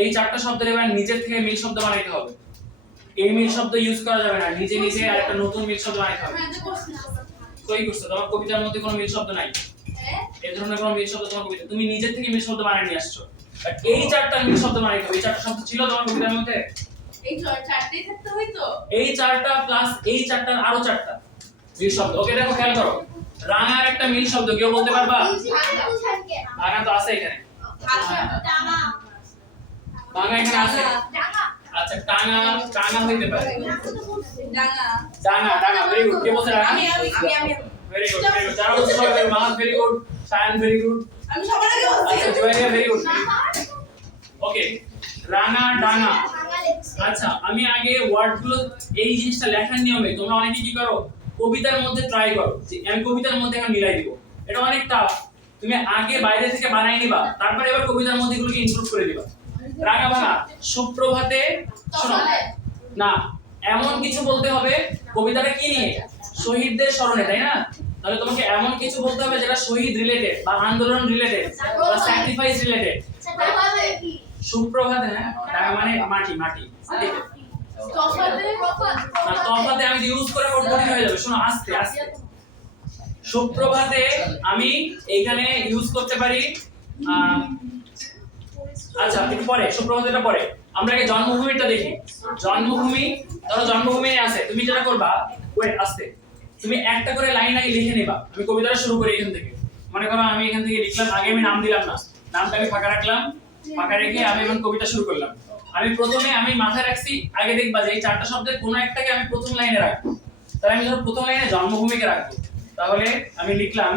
এই 4টা শব্দের এবার নিজের থেকে মিল শব্দ বানাইতে হবে। এই মিল শব্দ ইউজ করা যাবে না, নিজে নিজে আরেকটা নতুন মিল শব্দ বানাইতে হবে। কই করছো? তোমার কবিতার মধ্যে কোনো মিল শব্দ নাই, এই ধরনের কোনো মিল শব্দ তোমার কবিতা তুমি নিজের থেকে মিল শব্দ বানিয়ে নিয়ে আসছো। বাট এই 4টা মিল শব্দ বানাইতে হবে। এই 4টা শব্দ ছিল তোমার কবিতার মধ্যে? এই চারটেই থাকতে হইতো। এই 4টা প্লাস এই 4টার আরো 4টা মিল শব্দ। ওকে দেখো খেয়াল করো, রাঙার একটা মিল শব্দ কেউ বলতে পারবা? রাঙা তো আছে এখানে, রাঙা এখানে আছে। আচ্ছা টাঙা, টাঙা হইতে পারে। ডাঙা ডাঙা, ডাঙা ভেরি গুড। কে বলছে ডাঙা? আমি ভেরি গুড, ভেরি গুড। যারা বলছে সবাই Mahato very good, Sayan very good. আমি সবার আগে বলছি। আচ্ছা জুয়ারিয়া ভেরি গুড। ওকে, রাঙা ডাঙা। আচ্ছা আমি আগে ওয়ার্ডগুলো এই জিনিসটা লেখার নিয়মে তোমরা অনেকে কি করো কবিতার মধ্যে ট্রাই করো যে আমি কবিতার মধ্যে এখন মিলাই দিব। এটা অনেক টাফ। তুমি আগে বাইরে থেকে বানাই নিবা, তারপরে এবার কবিতার মধ্যে এগুলোকে ইনক্লুড করে দিবা। রাঙা ভাঙা সুপ্রভাতে, শোনো না এমন কিছু বলতে হবে কবিতাটা কি নিয়ে? শহীদদের স্মরণে, তাই না? তাহলে তোমাকে এমন কিছু বলতে হবে যেটা শহীদ রিলেটেড বা আন্দোলন রিলেটেড বা স্যাক্রিফাইস রিলেটেড। সুপ্রভাতে, হ্যাঁ ডাঙা মানে মাটি, মাটি মাটিতে। না তফাতে আমি ইউজ করে কঠিন হয়ে যাবে। শোনো আস্তে আস্তে। সুপ্রভাতে আমি এইখানে ইউজ করতে পারি আচ্ছা একটু পরে, সুপ্রভাতেটা পরে। আমরা আগে জন্মভূমিটা দেখি। জন্মভূমি, ধরো জন্মভূমি আছে, তুমি যেটা করবা ওয়েট আস্তে, তুমি একটা করে লাইন আগে লিখে নিবা। আমি কবিতাটা শুরু করি এখান থেকে। মনে করো আমি এখান থেকে লিখলাম, আগে আমি নাম দিলাম না, নামটা আমি ফাঁকা রাখলাম, ফাঁকা রেখে আমি এখন কবিতা শুরু করলাম। আমি প্রথমে আমি মাথায় রাখছি আগে দেখবা যে এই 4টা শব্দের কোন একটাকে আমি প্রথম লাইনে রাখবো। তাহলে আমি ধরো প্রথম লাইনে জন্মভূমিকে রাখবো। তাহলে আমি লিখলাম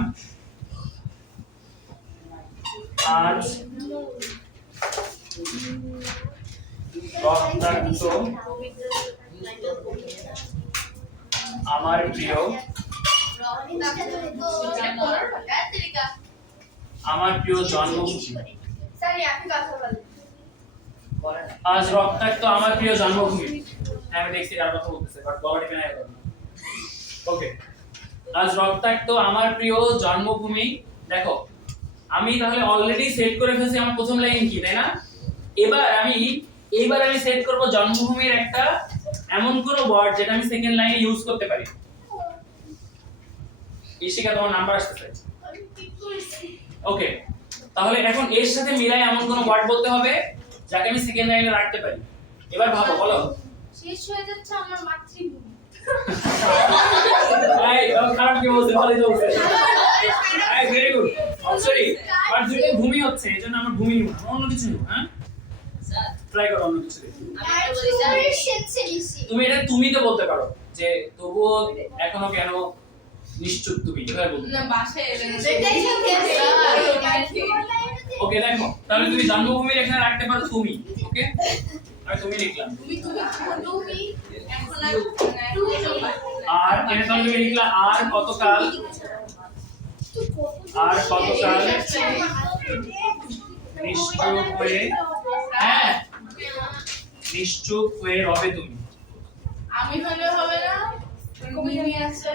আজ রক্তাক্ত আমার প্রিয়, আমার প্রিয় জন্মভূমি। আজ রক্তাক্ত আমার প্রিয় জন্মভূমি। আমি দেখছি কার কথা বলতেছে, বাট বডি পেন আইলো। ওকে, আজ রক্তাক্ত আমার প্রিয় জন্মভূমি। দেখো আমি তাহলে অলরেডি সেট করে ফেলছি আমার প্রথম লাইন কি, তাই না? এবার আমি সেট করব জন্মভূমির একটা এমন কোন ওয়ার্ড যেটা আমি সেকেন্ড লাইনে ইউজ করতে পারি। ইশিকা তোমার নাম্বার আসতেছে। ওকে, তাহলে এখন এর সাথে মিলাই এমন কোন ওয়ার্ড বলতে হবে যাকে আমি সেকেন্ড লাইনে রাখতে পারি। এবার ভাবো, বলো। শেষ হয়ে যাচ্ছে আমার মাতৃভূমি। এই খারাপ কি বলছে, ভালোই বলছে। এই ভেরি গুড। সরি, বাট দুটো ভূমি হচ্ছে, এজন্য আমার ভূমি না, অন্য কিছু না। হ্যাঁ, স্যার ট্রাই করো অন্য কিছু দিয়ে। আমি একটা বলি স্যার তুমি এটা তুমি তো বলতে পারো যে তবুও এখনো কেন নিশ্চুপ তুমি এভাবে বলতে না বাসায় এলেন সেটাই শিখেছি। ওকে, দেখো তাহলে তুমি জন্মভূমির এখানে রাখতে পারো তুমি। ওকে, আমি তুমি লিখলাম। তুমি এখন আর এখানে তাহলে তুমি লিখলা আর কতকাল, আর কতকাল নিশ্চুপ হয়ে, হ্যাঁ নিশ্চুপ হয়ে রবে তুমি। আমি হলে হবে না তুমি আছে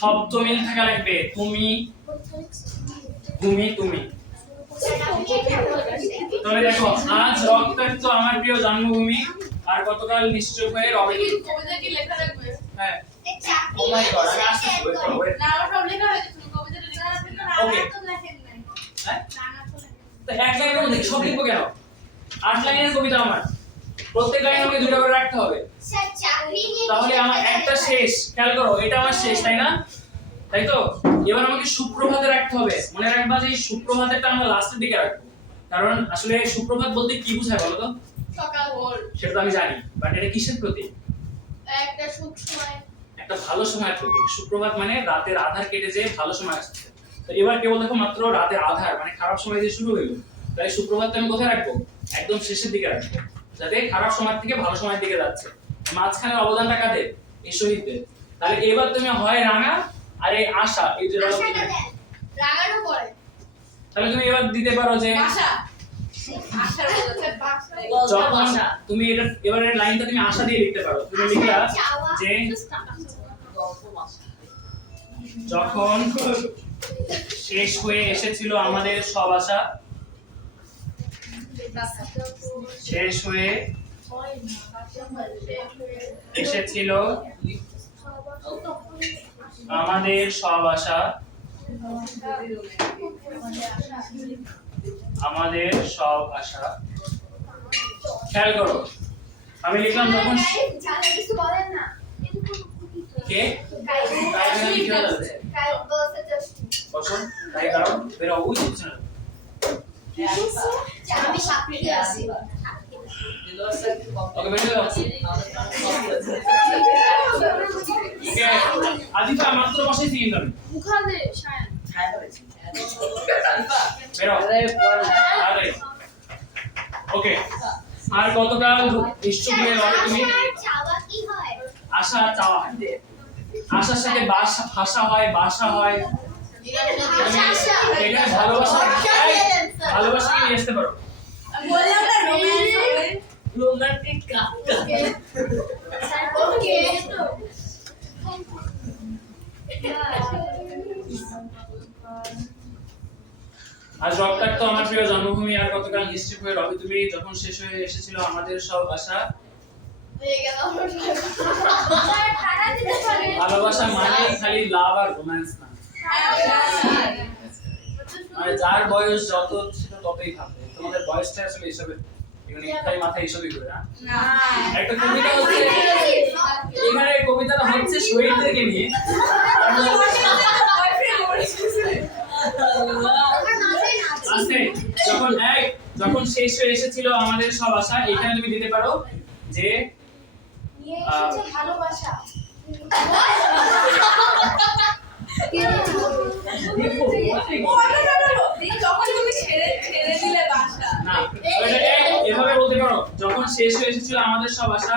শব্দ মিল থাকা লাগবে, তুমি ভূমি তুমি। তাহলে দেখো, আজ রক্তাক্ত আমার প্রিয় জন্মভূমি, আর কতকাল নিশ্চুপ হয়ে রবে তুমি তুমি। কবিতা কি লেখা রাখবে হ্যাঁ, ও মাই গড, আমি আসতেছি, wait করো, wait। না আমার সব লেখা হয়েছে তুমি কবিতাটা লেখা রাখবে না ওকে, হ্যাঁ তো এক লাইনের মধ্যে সব লিখবো কেন? 8 লাইনের কবিতা আমার, প্রত্যেক লাইনে আমাকে দুটো করে রাখতে হবে। তাহলে আমার একটা শেষ, খেয়াল করো এটা আমার শেষ, তাই না? তাই তো, এবার আমাকে সুপ্রভাতে রাখতে হবে। মনে রাখবা যে এই সুপ্রভাতেরটা আমরা লাস্টের দিকে রাখবো, কারণ আসলে সুপ্রভাত বলতে কি বোঝায় বলো তো? সকাল ভোর সেটা তো আমি জানি, বাট এটা কিসের প্রতীক? একটা সুখ সময় একটা ভালো সময়ের প্রতীক। সুপ্রভাত মানে রাতের আধার কেটে যে ভালো সময় আসছে। তো এবার কেবল দেখো মাত্র রাতের আধার মানে খারাপ সময় দিয়ে শুরু হইলো, তাই সুপ্রভাতটা আমি কোথায় রাখবো? একদম শেষের দিকে রাখবো, যাতে খারাপ সময় থেকে ভালো সময়ের দিকে যাচ্ছে। মাঝখানের অবদানটা কাদের? এই শহীদদের। তাহলে এবার তুমি হয় রাঙা আর এই আশা, এই যে রাগানো পড়ে। তাহলে তুমি এবার দিতে পারো যে বাসা আশার বলতে বাসা যখন তুমি এটা এবারে লাইনটা তুমি আশা দিয়ে লিখতে পারো। তুমি লিখলা যে যখন শেষ হয়ে এসেছিল আমাদের সব আশা, শেষ হয়ে এসেছিল আমাদের সব আশা, আমাদের সব আশা। খেয়াল করো, আমি লিখলাম যখন কিছু বলেন না। কে কারণ কি হচ্ছে বসুন, তাই কারণ বের হবই হচ্ছে না। আমি সাক্ষী আছি। ওকে, বের হও। ওকে, আদিপা মাত্র বসাইছি কিন্তু আমি। মুখাদে শায়ন। বের হও। আরে বল আরে ওকে, আর কতকাল নিশ্চুপ হয়ে রবে তুমি? চাওয়া কি হয়? আশা আর চাওয়া হয়। আশার সাথে ভাষা হয়, বাসা হয়। এখানে ভালোবাসা, ভালোবাসা কি নিয়ে আসতে পারো? বললাম না রোম্যান্স হবে রোমান্টিক কাপটা ওকে আজ রক্তাক্ত আমার প্রিয় জন্মভূমি, আর কতকাল নিশ্চুপ হয়ে রবে তুমি, যখন শেষ হয়ে এসেছিল আমাদের সব আশা। হয়ে গেল আমার স্যার খানা দিতে পারে। ভালোবাসা মানে খালি লাভ আর রোম্যান্স না। মানে যার বয়স যত সেটা ততই থাকবে। তোমাদের বয়সটা আসলে এসবে এখানে খালি মাথায় এসবই করে না। না একটা কবিতা হচ্ছে, এখানে কবিতাটা হচ্ছে শহীদদেরকে নিয়ে। আস্তে, যখন শেষ হয়ে এসেছিল আমাদের সব আশা, এখানে তুমি দিতে পারো যে নিয়ে এসেছে ভালোবাসা। যখন তুমি ছেড়ে দিলে বাসা না, ওইটাকে এভাবে বলতে পারো, যখন শেষ হয়ে এসেছিল আমাদের সব আশা,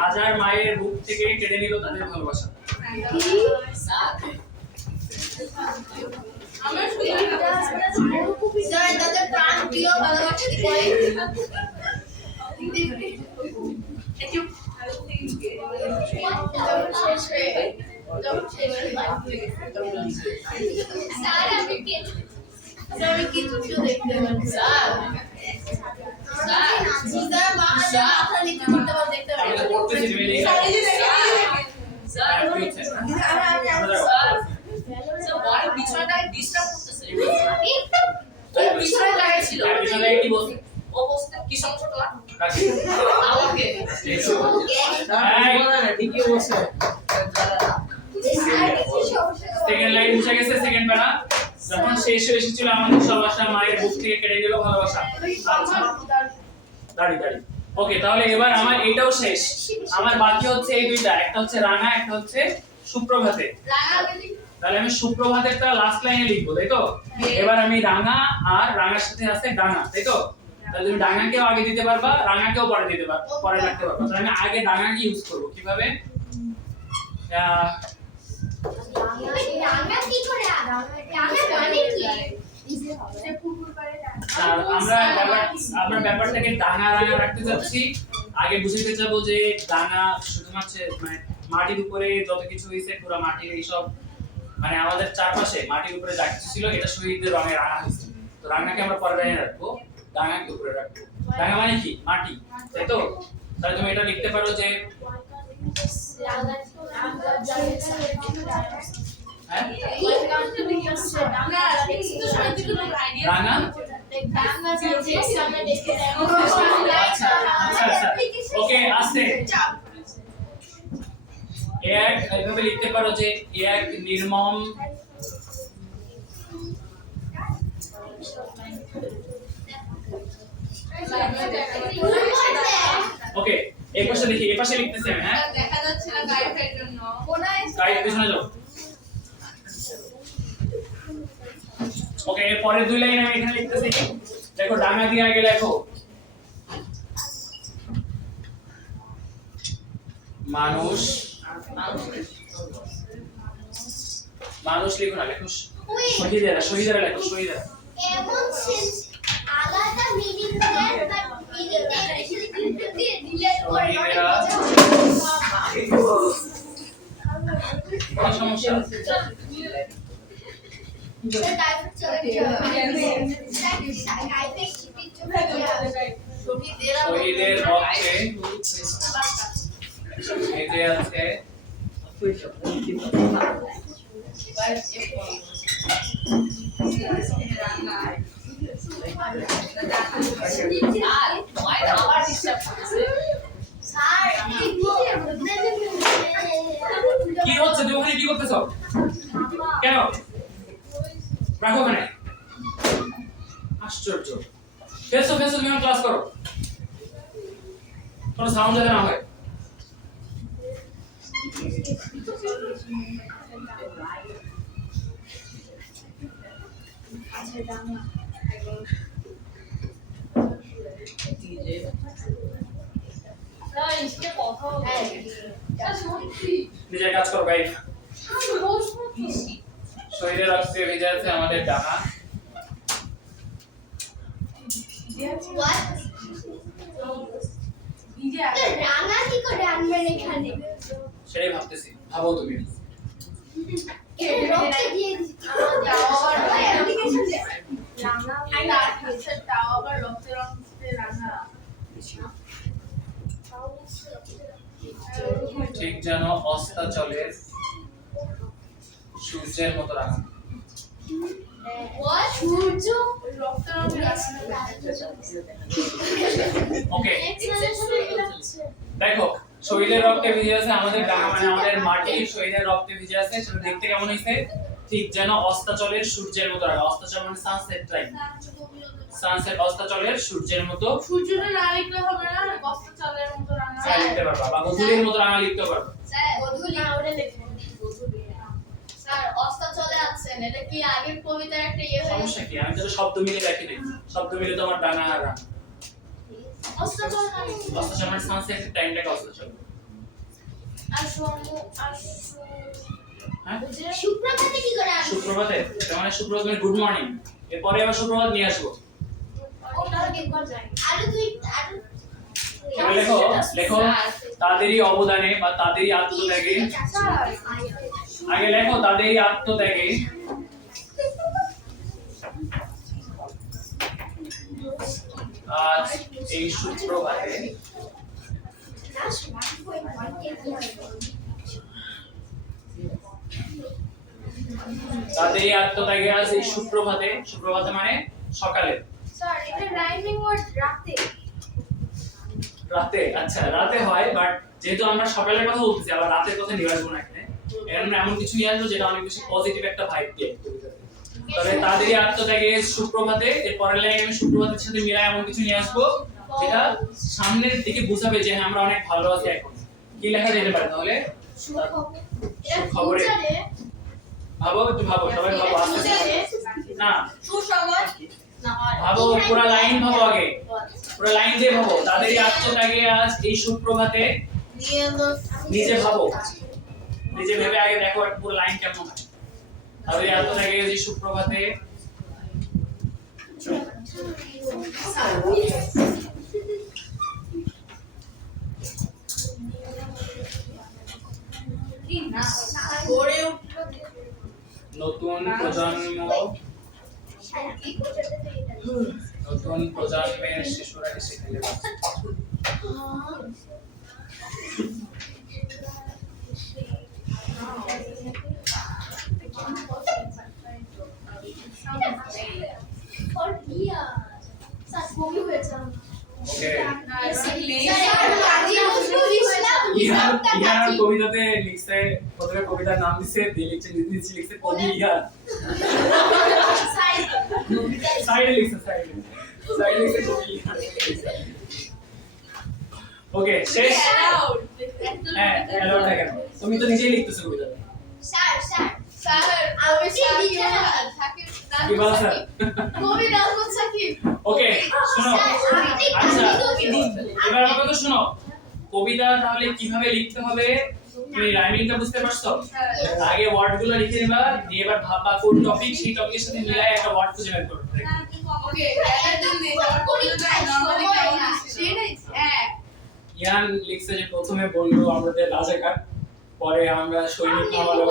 হাজার মায়ের বুক থেকে কেড়ে নিল তাদের ভালোবাসা। আমার শুধু স্যার তাদের প্রাণ প্রিয় ভালোবাসা কি করে? যখন শেষ হয়ে স্যার আমি কিছু দেখতে পাচ্ছি। স্যার মাথা নিচে করতে পারে দেখতে আমি তো পারি। পড়তেছি, তুমি লিখে স্যার এই যে আর কি হচ্ছে? স্যার স্যার বড় বিছানাটা ডিস্টার্ব পিছনে দাঁড়িয়ে ছিল হ্যাঁ, পিছনে কি বলছে? ও বলছে কি সমস্যা তোমার কাকে? আমাকে ঠিকই বলছে সেকেন্ড লাইন মুছে গেছে, সেকেন্ড প্যারা যখন শেষ হয়ে এসেছিল আমাদের সব আশা মায়ের বুক থেকে কেটে গেল ভালোবাসা। আচ্ছা দাঁড়ি দাঁড়ি ওকে, তাহলে এবার আমার এটাও শেষ। আমার বাকি হচ্ছে এই দুইটা, একটা হচ্ছে রাঙা, একটা হচ্ছে সুপ্রভাতে। তাহলে আমি সুপ্রভাতেরটা লাস্ট লাইনে লিখবো, তাই তো? এবার আমি রাঙা আর রাঙার সাথে আছে ডাঙা, তাই তো? তাহলে তুমি ডাঙাকেও আগে দিতে পারবা, রাঙাকেও পরে দিতে পারবা, পরে রাখতে পারবা। তাহলে আমি আগে ডাঙাকে ইউজ করব কিভাবে? আমরা ব্যাপারটাকে ডাঙা রাঙা রাখতে যাচ্ছি। আগে বুঝাইতে চাবো যে ডাঙা শুধুমাত্র মানে মাটির উপরে যত কিছু হয়েছে, পুরো মাটির এইসব মানে আমাদের চারপাশে মাটির উপরে যা কিছু ছিল এটা শহীদদের রঙে রাঙা হয়েছে। তো রাঙাকে আমরা পরে লাইনে রাখবো, ডাঙাকে উপরে রাখবো। ডাঙা মানে কি? মাটি, তাই তো? তাহলে তুমি এটা লিখতে পারো যে হ্যাঁ রাঙা। ওকে আস্তে এক এইভাবে লিখতে পারো যে এক নির্মম ওকে এই পাশে লিখি, এই পাশে লিখতেছি আমি। হ্যাঁ দেখা যাচ্ছে না গাইডের জন্য গাইড পিছনে যাও। ওকে এর পরের দুই লাইন আমি এখানে লিখতেছি। দেখো ডাঙা দিয়ে আগে লেখো মানুষ, মানুষ লিখো না, লেখো শহীদেরা, শহীদেরা লেখো, শহীদেরা। এমন সেন্স আলাদা মিনিং দেয় বাট মিনিং দিয়ে ডিলিট করে কোনো সমস্যা? শহীদের রক্তে ভেজে আছে আর তোমায় তো আবার ডিস্টার্ব করেছে কি হচ্ছে? তুমি ওখানে কি করতেছো? কেন রাখো ওখানে? আশ্চর্য। ফেসো ফেসো, তুমি ক্লাস করো, কোনো সাউন্ড যাতে না হয়। নিজের কাজ করো গাইড। শরীরের রক্তে ভেজে আছে আমাদের ডানা। সেটাই ভাবতেছি, ভাবো তুমি। ঠিক যেন অস্তাচলের সূর্যের মতো রাঙা। ওকে দেখো শহীদের রক্তে ভিজে আছে আমাদের ডানা, মানে আমাদের মাটি শহীদের রক্তে ভিজে আছে। সেটা দেখতে কেমন হইছে? ঠিক যেন অস্তাচলের সূর্যের মতো রাঙা। অস্তাচল মানে সানসেট টাইম, সানসেট অস্তাচলের সূর্যের মতো। সূর্যটা না লিখলে হবে না, অস্তাচলের মতো রাঙা লিখতে পারবা, বা গধূলির মতো রাঙা লিখতে পারবা। স্যার অস্তাচলে আছেন, এটা কি আগের কবিতার একটা ইয়ে হয়ে সমস্যা কি? আমি তো শব্দ মিলে লিখি নাই, শব্দ মিলে তো আমার ডানা আর রাঙা। অস্তাচল অস্তাচল মানে সানসেট টাইমটাকে অস্তাচল। আর হ্যাঁ সুপ্রভাতে কি করে আসবে? সুপ্রভাতে মানে সুপ্রভাত মানে গুড মর্নিং। এরপরে আবার সুপ্রভাত নিয়ে আসবো। আরো দুই আরো এবার লেখো লেখো তাদেরই অবদানে বা তাদেরই আত্মত্যাগে। আগে লেখো তাদেরই আত্মত্যাগে আজ এই সুপ্রভাতে তাদেরই আত্মত্যাগে আজ এই সুপ্রভাতে। সুপ্রভাতে মানে সকালে স্যার এটা রাইমিং ওয়ার্ড রাতে রাতে, আচ্ছা রাতে হয়, বাট যেহেতু আমরা সকালের কথা বলতেছি আবার রাতের কথা নিয়ে আসবো না এখানে, এখানে এমন কিছু নিয়ে আসবো যেটা অনেক বেশি পজিটিভ একটা ভাইব দেয় কবিতাতে। তবে তাদেরই আত্মত্যাগে সুপ্রভাতে, এর পরের লাইনে আমি সুপ্রভাতের সাথে মিলায় এমন কিছু নিয়ে আসবো যেটা সামনের দিকে বোঝাবে যে হ্যাঁ আমরা অনেক ভালো আছি এখন। কি লেখা যেতে পারে তাহলে? খবরে ভাবো, একটু ভাবো, সবাই ভাবো আস্তে আস্তে। না সুসংবাদ না হয় ভাবো, পুরো লাইন ভাবো, আগে পুরো লাইন দিয়ে ভাবো। তাদেরই আত্মত্যাগে আজ এই সুপ্রভাতে, নিজে ভাবো, নিজে ভেবে আগে দেখো একটা পুরো লাইন কেমন হয়। তাদেরই আত্মত্যাগে আজ এই সুপ্রভাতে কি না গড়ে উঠলো নতুন প্রজন্ম, নতুন প্রজন্মের শিশুরা এসে খেলে বেড়াচ্ছে। ওকে, ইহার কবিতাতে লিখছে, প্রথমে কবিতার নাম দিছে, দিয়ে লিখছে লিখছে কবি ইহার, সাইডে লিখছে কবি ইহার। ওকে শেষ। হ্যাঁ হ্যালো থাকে না, তুমি তো নিজেই লিখতেছো কবিতা। কি বলা স্যার? ওকে শোনো, আচ্ছা এবার আমার কথা শোনো, কবিতা তাহলে কিভাবে লিখতে হবে তুমি রাইমিংটা বুঝতে পারছো? আগে ওয়ার্ডগুলো লিখে নিবা, দিয়ে এবার ভাববা কোন টপিক, সেই টপিকের সাথে মিলায় একটা ওয়ার্ড খুঁজে বের করবে। ওকে এটার জন্য আমার পরিচয় নরমালি কেমন সেটাই হ্যাঁ ইয়ান লিখছে যে প্রথমে বললো আমাদের রাজাকার, পরে আমরা সৈনিক নামালো।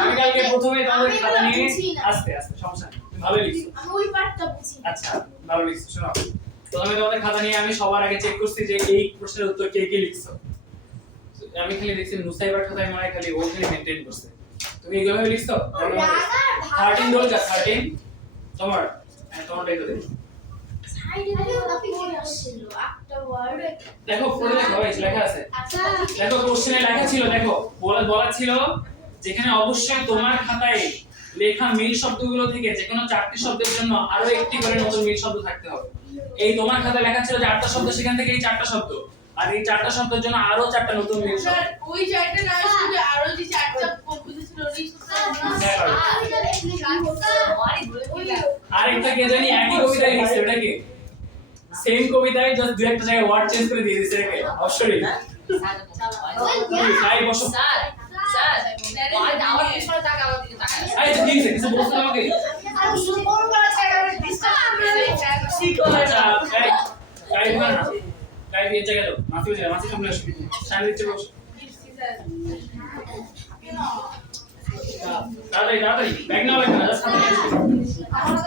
আমি কালকে প্রথমে তোমাদের খাতা নিয়ে আস্তে আস্তে সমস্যা নেই, তুমি ভালো লিখছো। আচ্ছা ভালো লিখছো। শোনো, প্রথমে তোমাদের খাতা নিয়ে আমি সবার আগে চেক করছি যে এই প্রশ্নের উত্তর কে কে লিখছো। আমি খালি দেখছি নুসাইবার খাতায় মনে হয় খালি ও খালি মেইনটেইন করছে। তুমি এইভাবে লিখছো? 13 দোল যা 13 তোমার, তোমারটাই তো দেখো। দেখো পড়ে দেখো, এই লেখা আছে, দেখো কোশ্চেনে লেখা ছিল, দেখো বলা ছিল যেখানে অবশ্যই তোমার খাতায় লেখা মিল শব্দগুলো থেকে যে কোনো 4টি শব্দের জন্য আরো একটি করে নতুন মিল শব্দ থাকতে হবে। এই তোমার খাতায় লেখা ছিল 4টা শব্দ, সেখান থেকে এই 4টা শব্দ, আর এই 4টা শব্দের জন্য আরো 4টা নতুন মিল শব্দ। স্যার ওই চারটা না শুধু আরো যে চারটা কম্পোজিশন ছিল ওই আরেকটা কে জানি একই কবিতায় লিখছে, ওটা কি সেম কবিতায় জাস্ট দুই একটা জায়গায় ওয়ার্ড চেঞ্জ করে দিয়ে দিয়েছে। একে অবশ্যই তাই বসো। স্যার আমার পিছনে তাকা, আমার দিকে তাকায় না। আরে ঠিক আছে, কিছু বলছো আমাকে? আচ্ছা কাই দিবা না, কাই দিয়ে জায়গা দাও, মাফি হয়ে যাবে, মাফি সামনে আসবে, সামনে দিতে বসো। তাড়াতাড়ি তাড়াতাড়ি ব্যাগ নাও, ব্যাগ না জাস্ট সামনে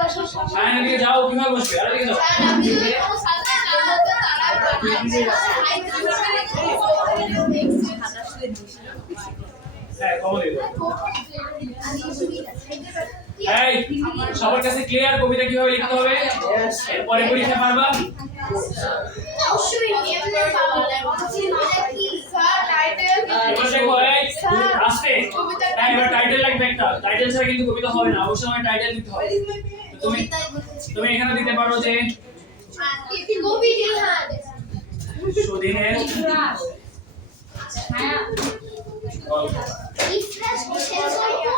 এসো, সামনে দিকে যাও, কিভাবে বসবে? আরে দিকে যাও। হ্যাঁ কমন দিও। এই সবার কাছে ক্লিয়ার কবিতা কিভাবে লিখতে হবে? এরপরে পরীক্ষা পারবা? এবার দেখো এই আস্তে, হ্যাঁ এবার টাইটেল লাগবে একটা, টাইটেল ছাড়া কিন্তু কবিতা হবে না, অবশ্যই আমার টাইটেল দিতে হবে। তো তুমি এখানে দিতে পারো যে সুদিনের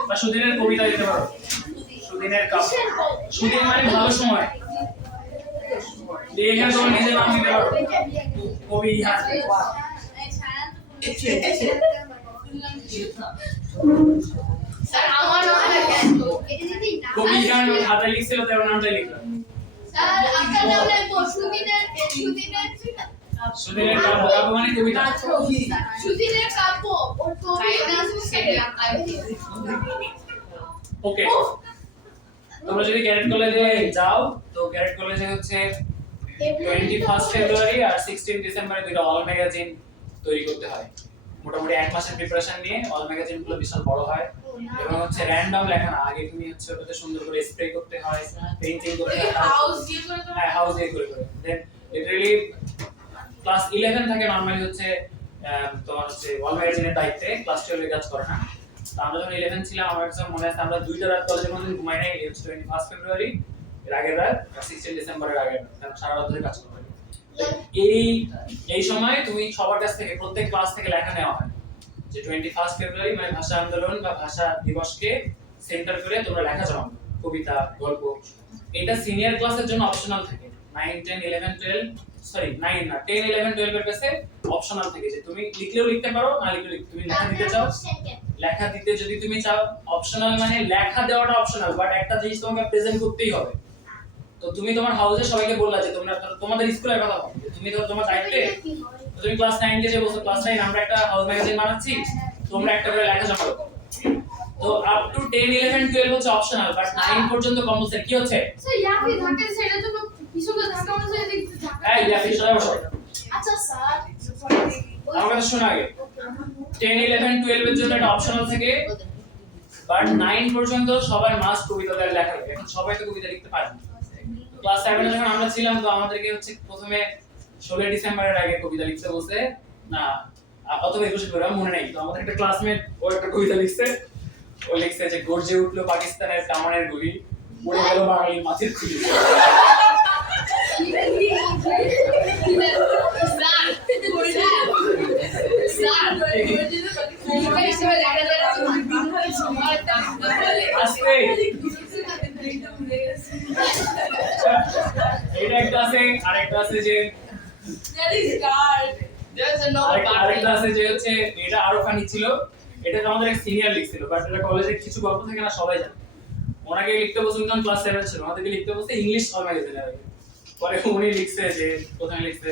বা সুদিনের কবিতা দিতে পারো, সুদিনের কাব্য, সুদিন মানে ভালো সময়, দিয়ে এখানে তোমার নিজের নাম দিতে পারো, কবি ইহান। স্যার আমার নাম কবি ইহান খাতায় লিখছিল, তার নামটাই লিখলাম। সুদিনের কাব্য, কাব্য মানে কবিতা। ওকে, তোমরা যদি ক্যারেট কলেজে যাও তো ক্যারেট কলেজে হচ্ছে 21 ফেব্রুয়ারি আর 16 ডিসেম্বরে দুটো অল ম্যাগাজিন তৈরি করতে হয়। মোটামুটি 1 মাসের প্রিপারেশন নিয়ে অল ম্যাগাজিন গুলো বিশাল বড় হয় এবং হচ্ছে র‍্যান্ডম লেখা না, আগে তুমি হচ্ছে ওটাতে সুন্দর করে স্প্রে করতে হয়, পেইন্টিং করতে হয়, হাউস দিয়ে করে হ্যাঁ হাউস দিয়ে করে দেন লিটারালি ক্লাস 11 থেকে নরমালি হচ্ছে তোমার হচ্ছে অল ম্যাগাজিনের দায়িত্বে, ক্লাস 12 এর কাজ করে না। তো আমরা যখন 11 ছিলাম আমার কাছে মনে আছে আমরা 2টা রাত কলেজের মধ্যে ঘুমাই নাই, এই হচ্ছে 21 ফেব্রুয়ারি এর আগের রাত আর 16 ডিসেম্বরের আগের রাত, কারণ সারা রাত ধরে কাজ করতে হয়। এই সময় তুমি সবার কাছ থেকে প্রত্যেক ক্লাস থেকে লেখা নেওয়া হয় যে 21 ফেব্রুয়ারি মানে ভাষা আন্দোলন বা ভাষা দিবসকে সেন্টার করে তোমরা লেখা জমা করো, কবিতা, গল্প। এটা সিনিয়র ক্লাসের জন্য অপশনাল থাকে, 9 10 11 12 সরি 9 না 10 11 12 এর কাছে অপশনাল থাকে যে তুমি লিখলেও লিখতে পারো, না লিখলেও তুমি লেখা দিতে চাও, লেখা দিতে যদি তুমি চাও অপশনাল মানে লেখা দেওয়াটা অপশনাল, বাট একটা জিনিস তোমাকে প্রেজেন্ট করতেই হবে। তো তুমি তোমার হাউসে সবাইকে বললা যে তোমরা তোমাদের স্কুলের কথা বলো, তুমি তো তোমার দায়িত্বে তুমি ক্লাস 9 কে যে বলছো ক্লাস 9 আমরা একটা হাউস ম্যাগাজিন বানাচ্ছি, তোমরা একটা করে লেখা জমা করো। তো আপ টু 10 11 12 হচ্ছে অপশনাল, বাট 9 পর্যন্ত কম্পালসারি। কি হচ্ছে স্যার ইয়াফি ধাক্কা সেটা তো পিছনে ধাক্কা মারছে এদিক ধাক্কা। এই ইয়াফি সবাই বসো, আচ্ছা স্যার আমার কথা শোনো আগে। 10 11 12 এর জন্য একটা অপশনাল থাকে, বাট 9 পর্যন্ত সবার মাস্ট কবিতা দেওয়ার লেখা হবে। এখন সবাই তো কবিতা লিখতে পারে না। ক্লাস 7 এ যখন আমরা ছিলাম তো আমাদেরকে হচ্ছে প্রথমে 16 ডিসেম্বরের আগে কবিতা লিখতে বলছে না, অথবা 21 ফেব্রুয়ারি মনে নেই। তো আমাদের একটা ক্লাসমেট ও একটা কবিতা লিখছে, ও লিখছে যে গর্জে উঠলো পাকিস্তানের কামানের গুলি, পড়ে গেল বাঙালির মাছের খুলি। আস্তে এটা একটা আছে, আরেকটা আছে যে আরেকটা আছে যে হচ্ছে এটা আরো ফানি ছিল। এটা তো আমাদের এক সিনিয়র লিখছিল, বাট এটা কলেজে কিছু গল্প থাকে না সবাই জানে। ওনাকে লিখতে বলছেন কারণ ক্লাস 7 ছিল, আমাদেরকে লিখতে বলছে ইংলিশ অল ম্যাগাজিনে। পরে উনি লিখছে যে প্রথমে লিখছে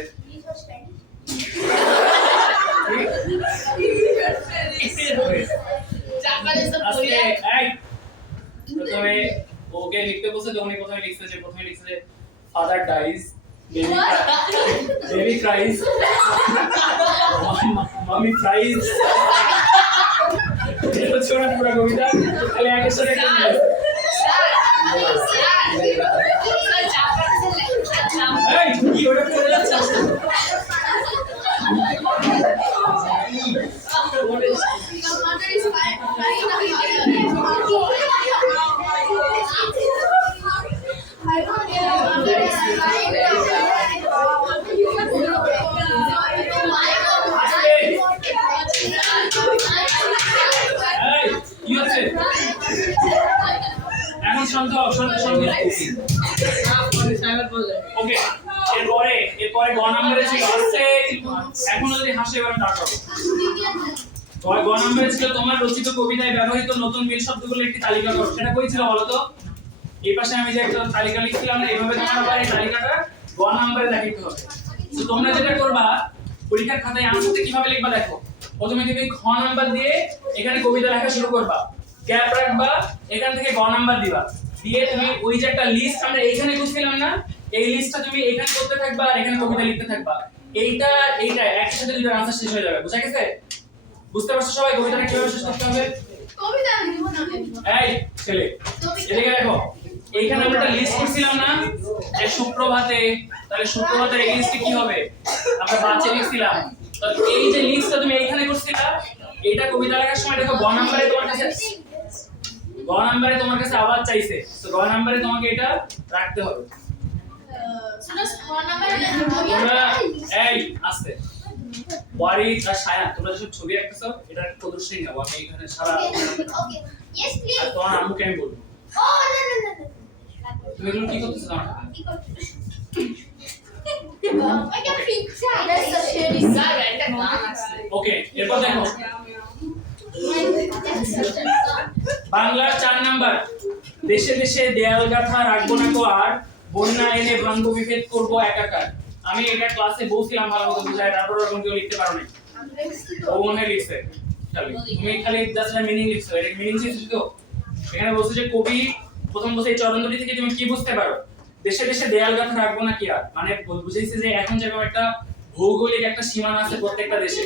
প্রথমে ওকে লিখতে বলছে তো উনি প্রথমে লিখছে যে ফাদার ডাইজ, বেবি ক্রাইজ, মামি ফ্রাইজ। এটা ছোট পুরো কবিতা, খালি একের সাথে একটা এই কি ওটা পড়ে যাচ্ছে কি হচ্ছে এখন? শান্ত ওকে। এরপরে গ নম্বরে ছিল আসছে, এখন যদি হাসে এবার ডাক হবে। গ নম্বরে ছিল তোমার রচিত কবিতায় ব্যবহৃত নতুন মিল শব্দগুলোর একটি তালিকা করো। সেটা কই ছিল বলো তো? এই পাশে আমি যে একটা তালিকা লিখছিলাম না, এইভাবে তোমার আবার এই তালিকাটা গ নম্বরে দেখাইতে হবে। তো তোমরা যেটা করবা পরীক্ষার খাতায় আনসারটা কিভাবে লিখবা দেখো। প্রথমে তুমি খ নাম্বার দিয়ে এখানে কবিতা লেখা শুরু করবা, গ্যাপ রাখবা, এখান থেকে গ নাম্বার দিবা, দিয়ে তুমি ওই যে একটা লিস্ট আমরা এইখানে বুঝছিলাম না, এই লিস্টটা তুমি এখানে করতে থাকবা আর এখানে কবিতা লিখতে থাকবা। এইটা একসাথে দুটো আনসার শেষ হয়ে যাবে। বুঝা গেছে? বুঝতে পারছো সবাই কবিতাটা কিভাবে শেষ করতে হবে? কবিতা লিখব না। এই ছেলে এদিকে দেখো, এইখানে আমরা একটা লিস্ট করছিলাম না যে সুপ্রভাতে, তাহলে সুপ্রভাতের এই লিস্টে কি হবে? আমরা বাঁচে লিখছিলাম। তো এই যে লিস্টটা তুমি এইখানে করছিলা, এইটা কবিতা লেখার সময় দেখো গ নম্বরে তোমার কাছে আবার চাইছে, তো গ নম্বরে তোমাকে এটা রাখতে হবে। শুনো খ নাম্বারে তোমরা এই আস্তে ওয়ারি আর সায়া, তোমরা যেসব ছবি আঁকতেছো এটা প্রদর্শনী নাও, আমি এখানে সারা ওকে ইয়েস প্লিজ। আর তোমার আম্মুকে আমি বলবো ও না না না তুমি এগুলো কি করতেছো আমার সাথে? কি করছিস? ওইটা picture that's the shading. Sir একটা গান আছে। ওকে এরপর দেখো বাংলার 4 নাম্বার, দেশে দেশে দেয়াল গাথা রাখবো না কো আর, বন্যা এনে ভাঙবো বিভেদ করবো একাকার। আমি এটা ক্লাসে বলছিলাম ভালো মতো বুঝায়, তারপর ওরকম কেউ লিখতে পারো না। ও মনে লিখছে তুমি খালি জাস্ট মিনিং লিখছো, এটা মিনিং লিখছো তো। এখানে বলছে যে কবি প্রথম বলছে এই চরণ দুটি থেকে তুমি কি বুঝতে পারো? দেশে দেশে দেয়াল গাথা রাখবো না কি আর, মানে বুঝাইছে যে এখন যেরকম একটা ভৌগোলিক একটা সীমানা আছে প্রত্যেকটা দেশে,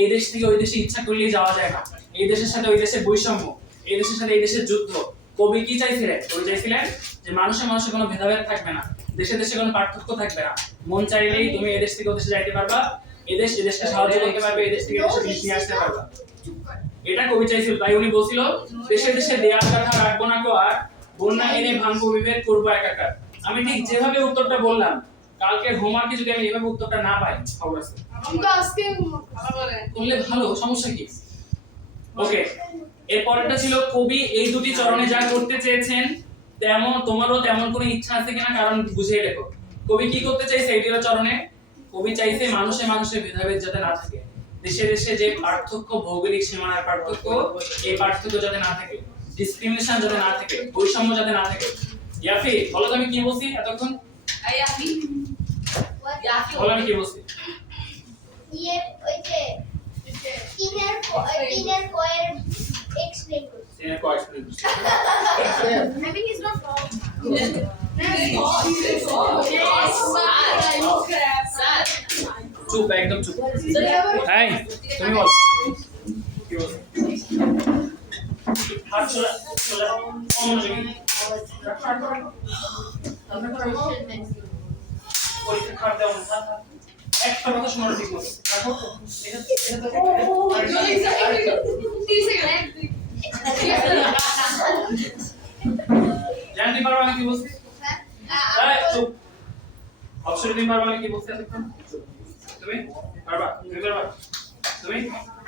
এই দেশ থেকে ওই দেশে ইচ্ছা করলেই যাওয়া যায় না, এই দেশের সাথে ওই দেশের বৈষম্য, এই দেশের সাথে এই দেশের যুদ্ধ। কবি কি চাইছিলেন? কবি চাইছিলেন যে মানুষে মানুষে কোনো ভেদাভেদ থাকবে না, দেশে দেশে কোনো পার্থক্য থাকবে না, মন চাইলেই তুমি এই দেশ থেকে ওই দেশে যাইতে পারবা, এই দেশকে সাহায্য করতে পারবে, এই দেশ থেকে এই দেশে জিনিস নিয়ে আসতে পারবা। এটা কবি চাইছিল। তাই উনি বলছিল দেশে দেশে দেয়াল কাঠা রাখবো না কো আর, বন্যা এনে ভাঙবো বিভেদ করবো একাকার। আমি ঠিক যেভাবে উত্তরটা বললাম, কালকে হোমওয়ার্কে যদি আমি এভাবে উত্তরটা না পাই, খবর আছে কিন্তু আজকে আবার বলে করলে ভালো, সমস্যা কি? ওকে, এরপরটা ছিল কবি এই দুটি চরণে যা করতে চেয়েছেন তেমন তোমারও তেমন কোনো ইচ্ছা আছে কিনা, কারণ বুঝিয়ে লেখো। কবি কি করতে চাইছে এই দুটো চরণে? কবি চাইছে মানুষে মানুষে ভেদাভেদ যাতে না থাকে, দেশে দেশে যে পার্থক্য, ভৌগোলিক সীমানার পার্থক্য, এই পার্থক্য যাতে না থাকে, ডিসক্রিমিনেশন যাতে না থাকে, বৈষম্য যাতে না থাকে। ইয়াফি বলো তো আমি কি বলছি এতক্ষণ? এই আপনি বলো আমি কি বলছি? ইয়ে ওই যে তিনের কয়ের এক্সপ্লেইন করুন। Senior question I think he's not wrong. Sir চুপ, একদম চুপ। এই তুমি বল কি বলছো? হাত চলা চলা অমনোযোগী। পরীক্ষা খারাপ দেওয়া না, একটা কথা শোনো ঠিক মতো। রাখো। জানতে পারো আমি কি বলছি? এই চুপ। অবশ্যই তুমি পারবা আমি কি বলছি এতক্ষণ? তুমি পারবা? তুমি পারবা? তুমি?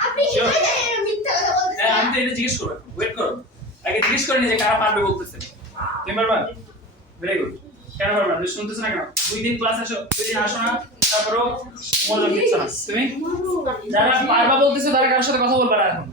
আপনি কিভাবে মিথ্যা কথা বলতেছেন? হ্যাঁ, আমি তো এটা জিজ্ঞেস করবো, ওয়েট করো। আগে জিজ্ঞেস করে নি যে কারা পারবে বলতেছে। তুমি পারবা? Very good. কেন পারবা? তুমি শুনতেছ না কেন? 2 দিন ক্লাস আসো, 2 দিন আসো না, তারপরও মনোযোগ দিচ্ছ না। তুমি যারা পারবা বলতেছে তারা কারোর সাথে কথা বলবা না এখন।